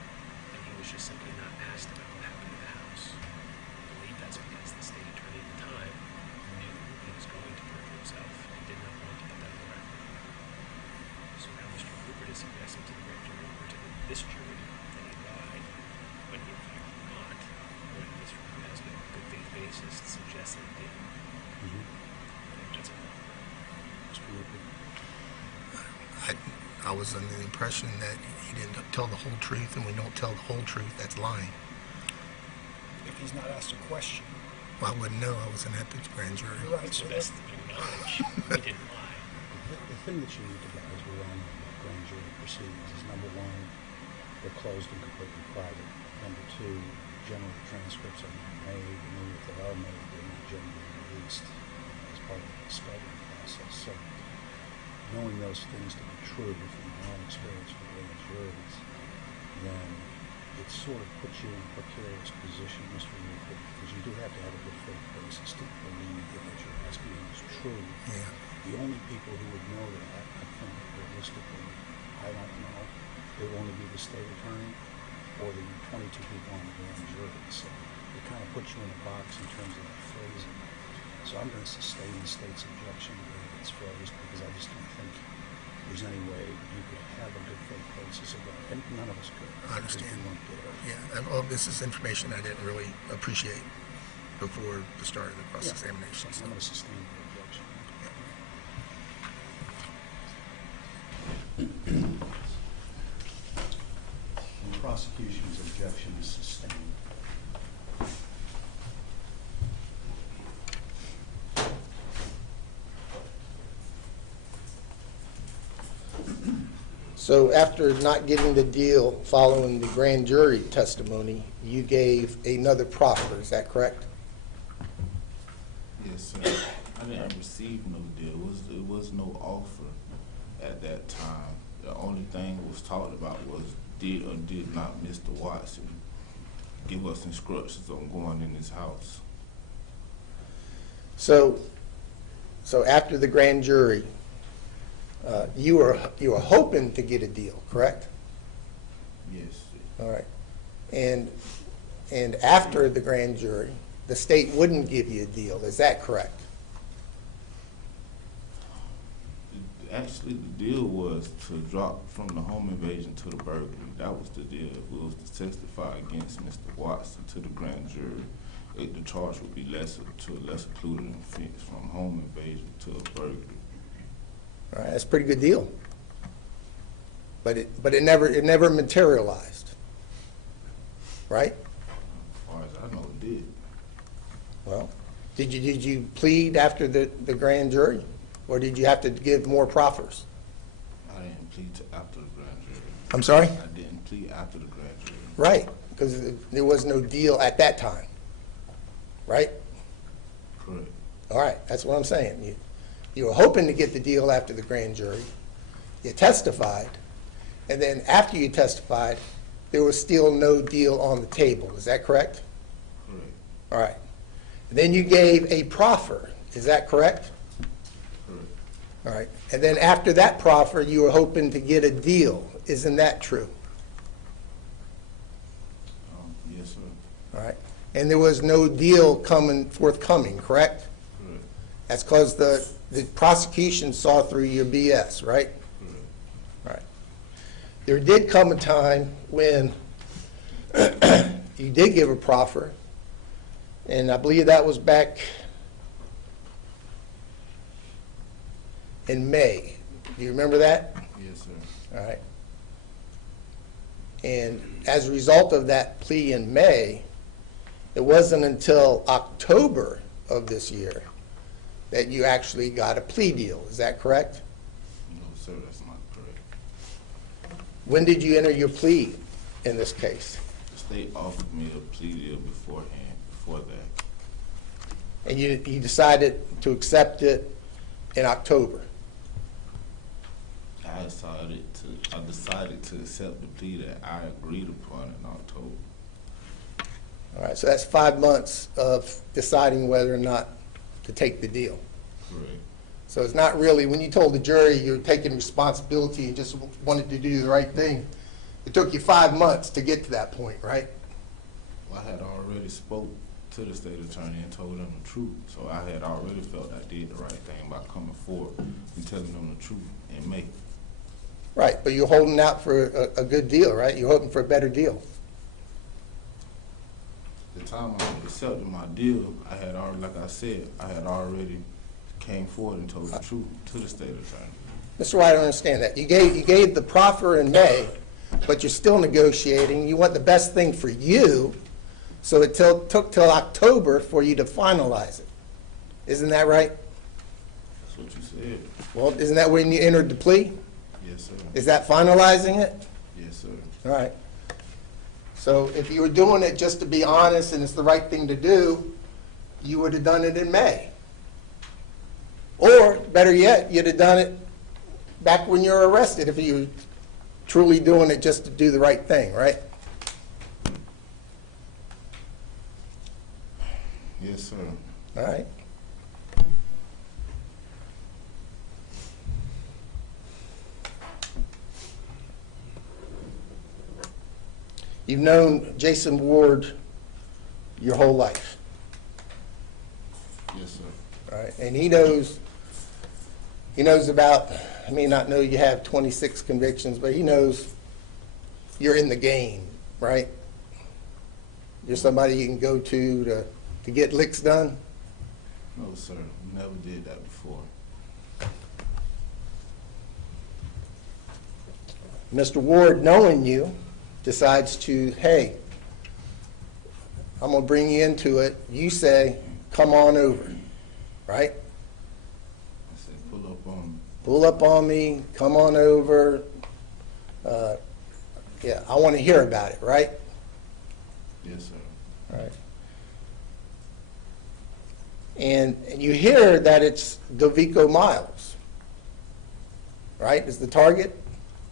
And he was just simply not asked about what happened in the house. I believe that's because the state attorney at the time knew he was going to perjure himself and did not want to put that on the record. So now Mr. Cooper is suggesting to the grand jury or to this jury that he lied when he in fact did not, when Mr. Cooper has no good faith basis to suggest that he did. I think that's a problem. Mr. Woodford. I was under the impression that he didn't tell the whole truth, and we don't tell the whole truth, that's lying. If he's not asked a question. Well, I wouldn't know, I wasn't at the grand jury. Right, To so the best of your knowledge, he didn't lie. the thing that you need to know as we all know about grand jury proceedings is, number one, they're closed and completely private. Number two, generally transcripts are not made, and even if they are made, they're not generally released as part of the discovery process. So knowing those things to be true from my own experience with grand juries, then it sort of puts you in a precarious position, Mr. Rupert, because you do have to have a good faith basis to believe that what you're asking is true. Yeah. The only people who would know that, I think, realistically, I don't know, it would only be the state attorney or the 22 people on the grand jury. So it kind of puts you in a box in terms of that phrasing. So I'm going to sustain the state's objection to the way it's phrased, because I just don't think there's any way you could have a good faith basis of that. And none of us could. I understand. We weren't there. Yeah, and all this is information I didn't really appreciate before the start of the cross-examination. So I'm going to sustain the objection. The prosecution's objection is sustained. So after not getting the deal following the grand jury testimony, you gave another proffer, is that correct? Yes, sir. I didn't receive no deal. It was no offer at that time. The only thing was talked about was did or did not Mr. Watson give us instructions on going in his house. So after the grand jury, you were hoping to get a deal, correct? Yes, sir. All right. And after the grand jury, the state wouldn't give you a deal, is that correct? Actually, the deal was to drop from the home invasion to the burglary. That was the deal. It was to testify against Mr. Watson to the grand jury. The charge would be to a lesser included offense from home invasion to a burglary. All right, that's a pretty good deal. But it never materialized, right? As far as I know, it did. Well, did you plead after the grand jury, or did you have to give more proffers? I didn't plead after the grand jury. I'm sorry? I didn't plead after the grand jury. Right, because there was no deal at that time, right? Correct. All right, that's what I'm saying. You were hoping to get the deal after the grand jury. You testified, and then after you testified, there was still no deal on the table. Is that correct? Correct. All right. Then you gave a proffer. Is that correct? Correct. All right. And then after that proffer, you were hoping to get a deal. Isn't that true? Yes, sir. All right. And there was no deal forthcoming, correct? Correct. That's because the prosecution saw through your BS, right? Correct. Right. There did come a time when you did give a proffer, and I believe that was back in May. Do you remember that? Yes, sir. All right. And as a result of that plea in May, it wasn't until October of this year that you actually got a plea deal. Is that correct? No, sir, that's not correct. When did you enter your plea in this case? The state offered me a plea deal before that. And you decided to accept it in October? I decided to accept the plea that I agreed upon in October. All right, so that's 5 months of deciding whether or not to take the deal. Correct. So it's not really, when you told the jury you're taking responsibility and just wanted to do the right thing, it took you 5 months to get to that point, right? Well, I had already spoke to the state attorney and told them the truth, so I had already felt I did the right thing by coming forward and telling them the truth in May. Right, but you're holding out for a good deal, right? You're hoping for a better deal. The time I accepted my deal, I had already, like I said, I had already came forward and told the truth to the state attorney. Mr. White, I don't understand that. You gave the proffer in May, but you're still negotiating. You want the best thing for you, so it took till October for you to finalize it. Isn't that right? That's what you said. Well, isn't that when you entered the plea? Yes, sir. Is that finalizing it? Yes, sir. All right. So if you were doing it just to be honest and it's the right thing to do, you would have done it in May. Or, better yet, you'd have done it back when you were arrested if you were truly doing it just to do the right thing, right? Yes, sir. All right. You've known Jason Ward your whole life, Yes, sir. all right? And he knows about, I may not know you have 26 convictions, but he knows you're in the game, right? You're somebody you can go to get licks done. No, sir. Never did that before. Mr. Ward, knowing you, decides to, hey, I'm going to bring you into it. You say, come on over, right? I said, pull up on me. Pull up on me, come on over. Yeah, I want to hear about it, right? Yes, sir. Right. And you hear that it's Dovico Miles, right, is the target?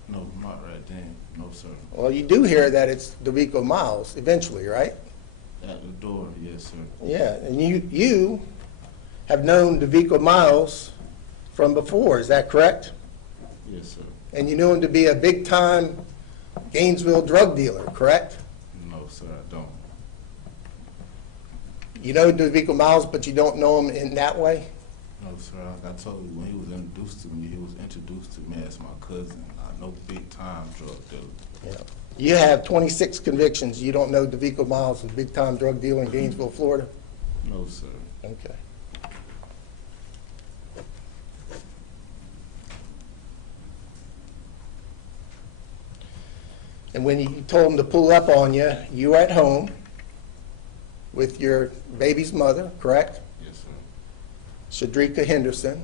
No, not right then. No, sir. Well, you do hear that it's Dovico Miles eventually, right? At the door, yes, sir. Yeah, and you have known Dovico Miles from before, is that correct? Yes, sir. And you knew him to be a big-time Gainesville drug dealer, correct? No, sir, I don't. You know Dovico Miles, but you don't know him in that way? No, sir. Like I told you, when he was introduced to me, he was introduced to me as my cousin. I know big-time drug dealer. Yeah. You have 26 convictions. You don't know Dovico Miles is a big-time drug dealer in Gainesville, Florida? No, sir. Okay. And when you told him to pull up on you, you were at home with your baby's mother, correct? Yes, sir. Shadrika Henderson.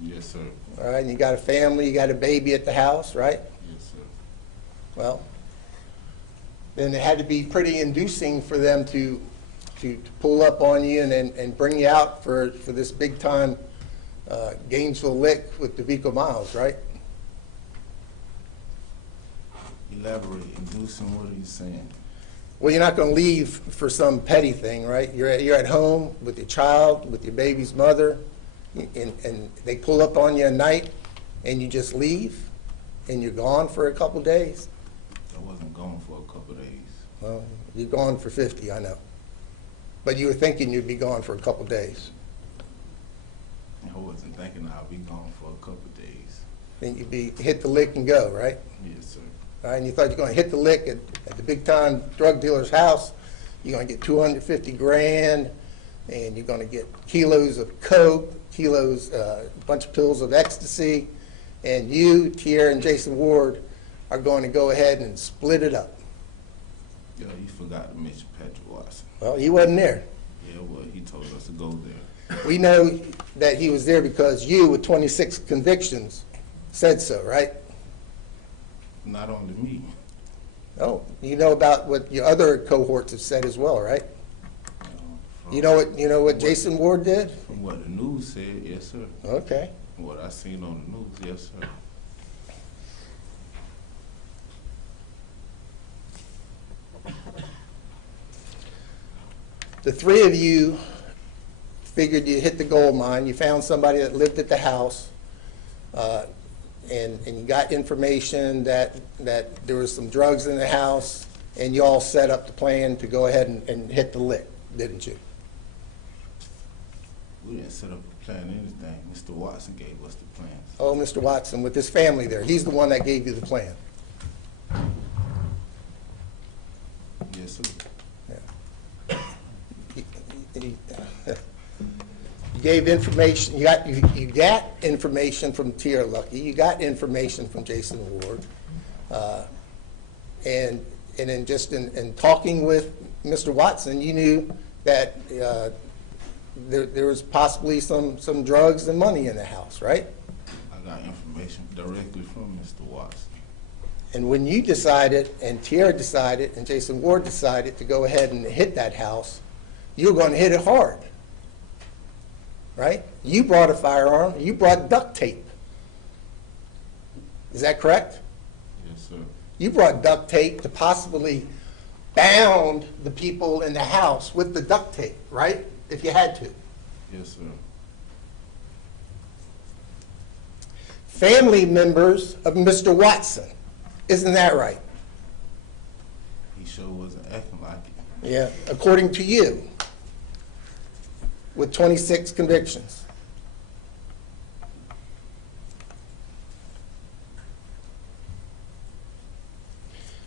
Yes, sir. All right, and you got a family, you got a baby at the house, right? Yes, sir. Well, then it had to be pretty inducing for them to pull up on you and bring you out for this big-time Gainesville lick with Dovico Miles, right? Elaborate, inducing, what are you saying? Well, you're not going to leave for some petty thing, right? You're at home with your child, with your baby's mother, and they pull up on you at night, and you just leave, and you're gone for a couple days. I wasn't gone for a couple days. Well, you're gone for 50, I know. But you were thinking you'd be gone for a couple days. I wasn't thinking I'd be gone for a couple days. Then you'd be hit the lick and go, right? Yes, sir. All right, and you thought you're going to hit the lick at the big-time drug dealer's house. You're going to get 250 grand, and you're going to get kilos of coke, a bunch of pills of ecstasy, and you, Tierra, and Jason Ward are going to go ahead and split it up. Yeah, you forgot to mention Patrick Watson. Well, he wasn't there. Yeah, well, he told us to go there. We know that he was there because you, with 26 convictions, said so, right? Not only me. Oh, you know about what your other cohorts have said as well, right? From You know what Jason Ward did? From what the news said, yes, sir. Okay. From what I seen on the news, yes, sir. The three of you figured you hit the gold mine. You found somebody that lived at the house, and you got information that there was some drugs in the house, and you all set up the plan to go ahead and hit the lick, didn't you? We didn't set up a plan, anything. Mr. Watson gave us the plans. Oh, Mr. Watson, with his family there, he's the one that gave you the plan. Yes, sir. You gave information, you got information from Tierra Lucky, you got information from Jason Ward. And then just in talking with Mr. Watson, you knew that there was possibly some drugs and money in the house, right? I got information directly from Mr. Watson. And when you decided, and Tierra decided, and Jason Ward decided to go ahead and hit that house, you were going to hit it hard, right? You brought a firearm, you brought duct tape. Is that correct? Yes, sir. You brought duct tape to possibly bound the people in the house with the duct tape, right? If you had to. Yes, sir. Family members of Mr. Watson. Isn't that right? He sure wasn't acting like it. Yeah, according to you, with 26 convictions.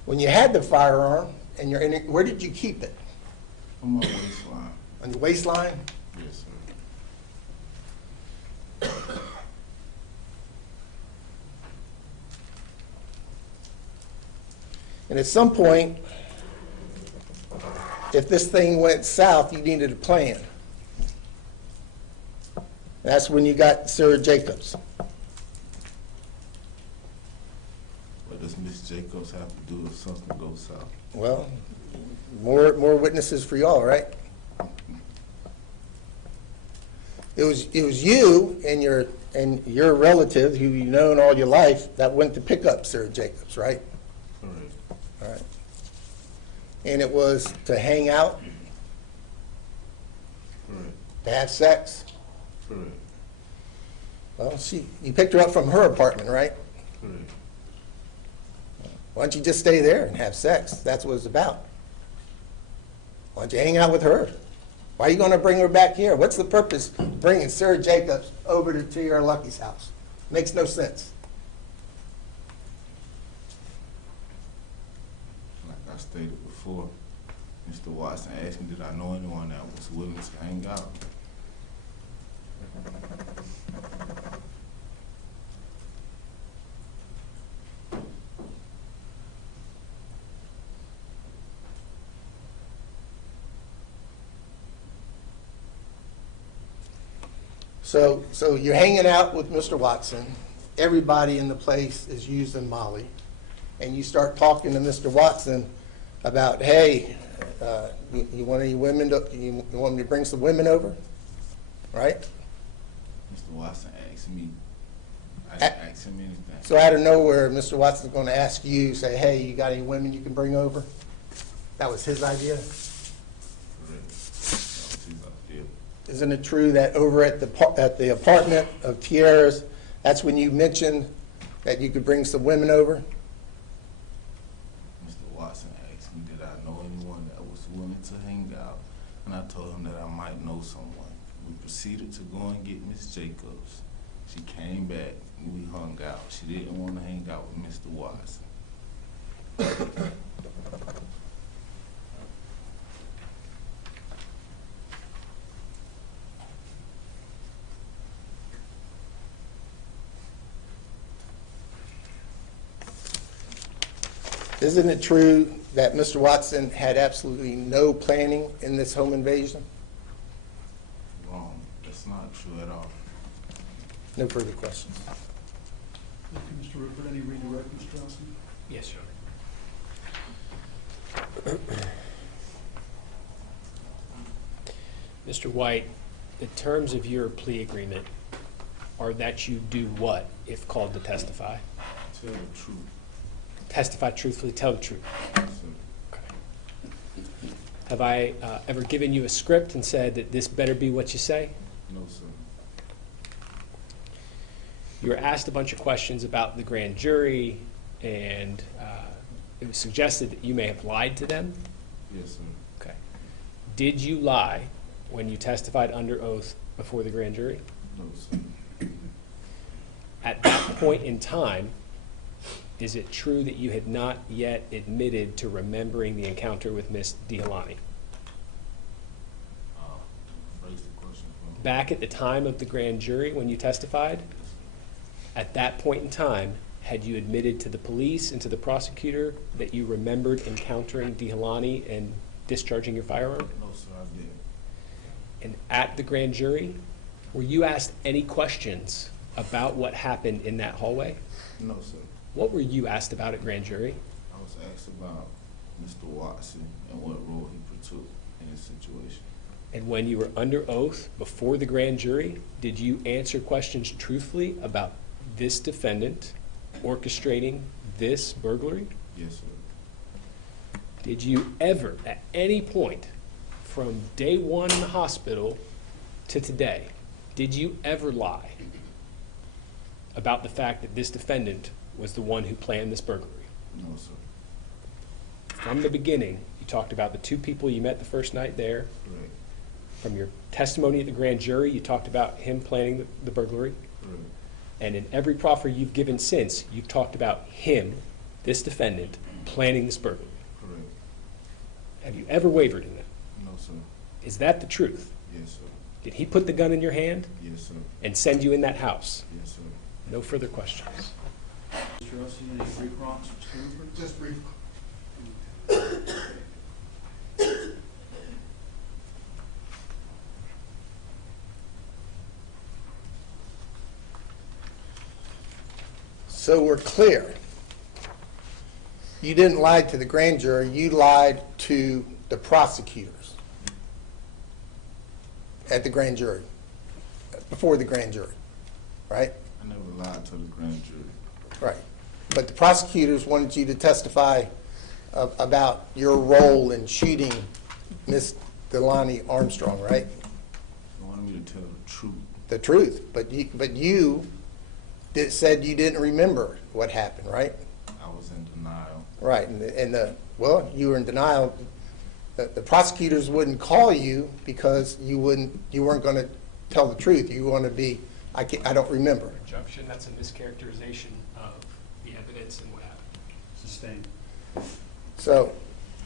When you had the firearm and you're in it, where did you keep it? On my waistline. On your waistline? Yes, sir. And at some point, if this thing went south, you needed a plan. That's when you got Sarah Jacobs. What does Miss Jacobs have to do if something goes south? Well, more witnesses for y'all, right? It was you and your relative who you known all your life that went to pick up Sarah Jacobs, right? Correct. All right. And it was to hang out, Correct. to have sex. Correct. Well, you picked her up from her apartment, right? Correct. Why don't you just stay there and have sex? That's what it's about. Why don't you hang out with her? Why are you going to bring her back here? What's the purpose of bringing Sarah Jacobs over to Tierra Lucky's house? Makes no sense. Like I stated before, Mr. Watson asked me, did I know anyone that was willing to hang out? So you're hanging out with Mr. Watson. Everybody in the place is using Molly. And you start talking to Mr. Watson about, hey, you want any women you want me to bring some women over? Right? Mr. Watson asked me. I didn't ask him anything. So out of nowhere, Mr. Watson's going to ask you, say, hey, you got any women you can bring over? That was his idea? Correct. That was his idea. Isn't it true that over at the apartment of Tierra's, that's when you mentioned that you could bring some women over? Mr. Watson asked me, did I know anyone that was willing to hang out? And I told him that I might know someone. We proceeded to go and get Miss Jacobs. She came back and we hung out. She didn't want to hang out with Mr. Watson. Isn't it true that Mr. Watson had absolutely no planning in this home invasion? Wrong. That's not true at all. No further questions. Thank you, Mr. Rupert. Any redirect, Mr. Johnson? Yes, Your Honor. Mr. White, the terms of your plea agreement are that you do what if called to testify? Tell the truth. Testify truthfully, tell the truth. Yes, sir. Have I ever given you a script and said that this better be what you say? No, sir. You were asked a bunch of questions about the grand jury, and it was suggested that you may have lied to them. Yes, sir. Okay. Did you lie when you testified under oath before the grand jury? No, sir. At that point in time, is it true that you had not yet admitted to remembering the encounter with Miss Dihalani? Phrase the question for me. Back at the time of the grand jury when you testified, at that point in time, had you admitted to the police and to the prosecutor that you remembered encountering Dehalani and discharging your firearm? No, sir, I didn't. And at the grand jury, were you asked any questions about what happened in that hallway? No, sir. What were you asked about at grand jury? I was asked about Mr. Watson and what role he partook in this situation. And when you were under oath before the grand jury, did you answer questions truthfully about this defendant orchestrating this burglary? Yes, sir. Did you ever, at any point, from day one in the hospital to today, did you ever lie about the fact that this defendant was the one who planned this burglary? No, sir. From the beginning, you talked about the two people you met the first night there. Correct. From your testimony at the grand jury, you talked about him planning the burglary. Correct. And in every proffer you've given since, you've talked about him, this defendant, planning this burglary. Correct. Have you ever wavered in that? No, sir. Is that the truth? Yes, sir. Did he put the gun in your hand Yes, sir. and send you in that house? Yes, sir. No further questions. Mr. Rossi, any brief remarks, Mr. Hoover? Just brief. So we're clear. You didn't lie to the grand jury, you lied to the prosecutors at the grand jury, before the grand jury, right? I never lied to the grand jury. Right. But the prosecutors wanted you to testify about your role in shooting Miss Delaney Armstrong, right? They wanted me to tell the truth. The truth. But you said you didn't remember what happened, right? I was in denial. Right. Well, you were in denial. The prosecutors wouldn't call you because you weren't going to tell the truth. You want to be, I don't remember. Objection, that's a mischaracterization of the evidence and what happened. Sustained. So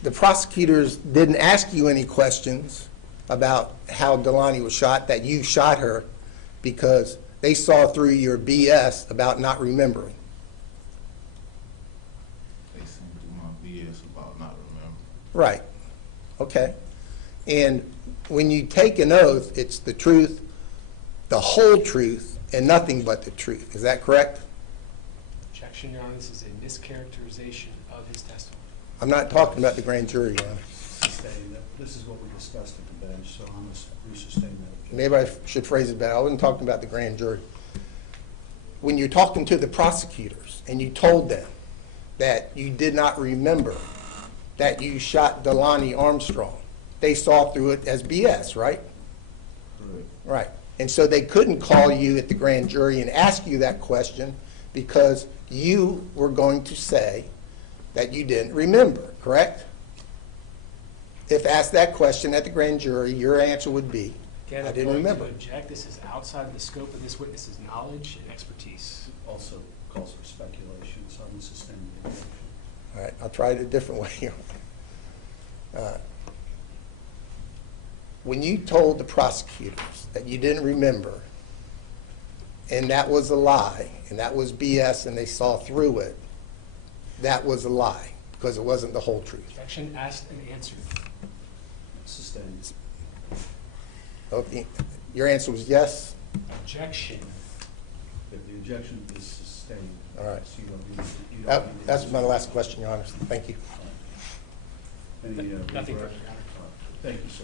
the prosecutors didn't ask you any questions about how Delaney was shot, that you shot her, because they saw through your BS about not remembering. They sent through my BS about not remembering. Right. Okay. And when you take an oath, it's the truth, the whole truth, and nothing but the truth. Is that correct? Objection, Your Honor, this is a mischaracterization of his testimony. I'm not talking about the grand jury, Your Honor. Sustained. This is what we discussed at the bench, so I'm going to sustain that objection. Maybe I should phrase it better. I wasn't talking about the grand jury. When you're talking to the prosecutors and you told them that you did not remember that you shot Delaney Armstrong, they saw through it as BS, right? Correct. Right. And so they couldn't call you at the grand jury and ask you that question because you were going to say that you didn't remember, correct? If asked that question at the grand jury, your answer would be, Again, I I'm didn't going to remember. object. This is outside of the scope of this witness's knowledge and expertise. Also calls for speculation, so I'm going to sustain the objection. All right, I'll try it a different way. When you told the prosecutors that you didn't remember, and that was a lie, and that was BS, and they saw through it, that was a lie, because it wasn't the whole truth. Objection, asked and answered. Sustained. Okay. Your answer was yes? Objection. If the objection is sustained. All right. So you don't need to- That's my last question, Your Honor. Thank you. Any, Nothing rebuttal? further, Your Honor. Thank you, sir.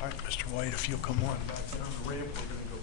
All right, Mr. White, if you'll come on back down the ramp, we're going to go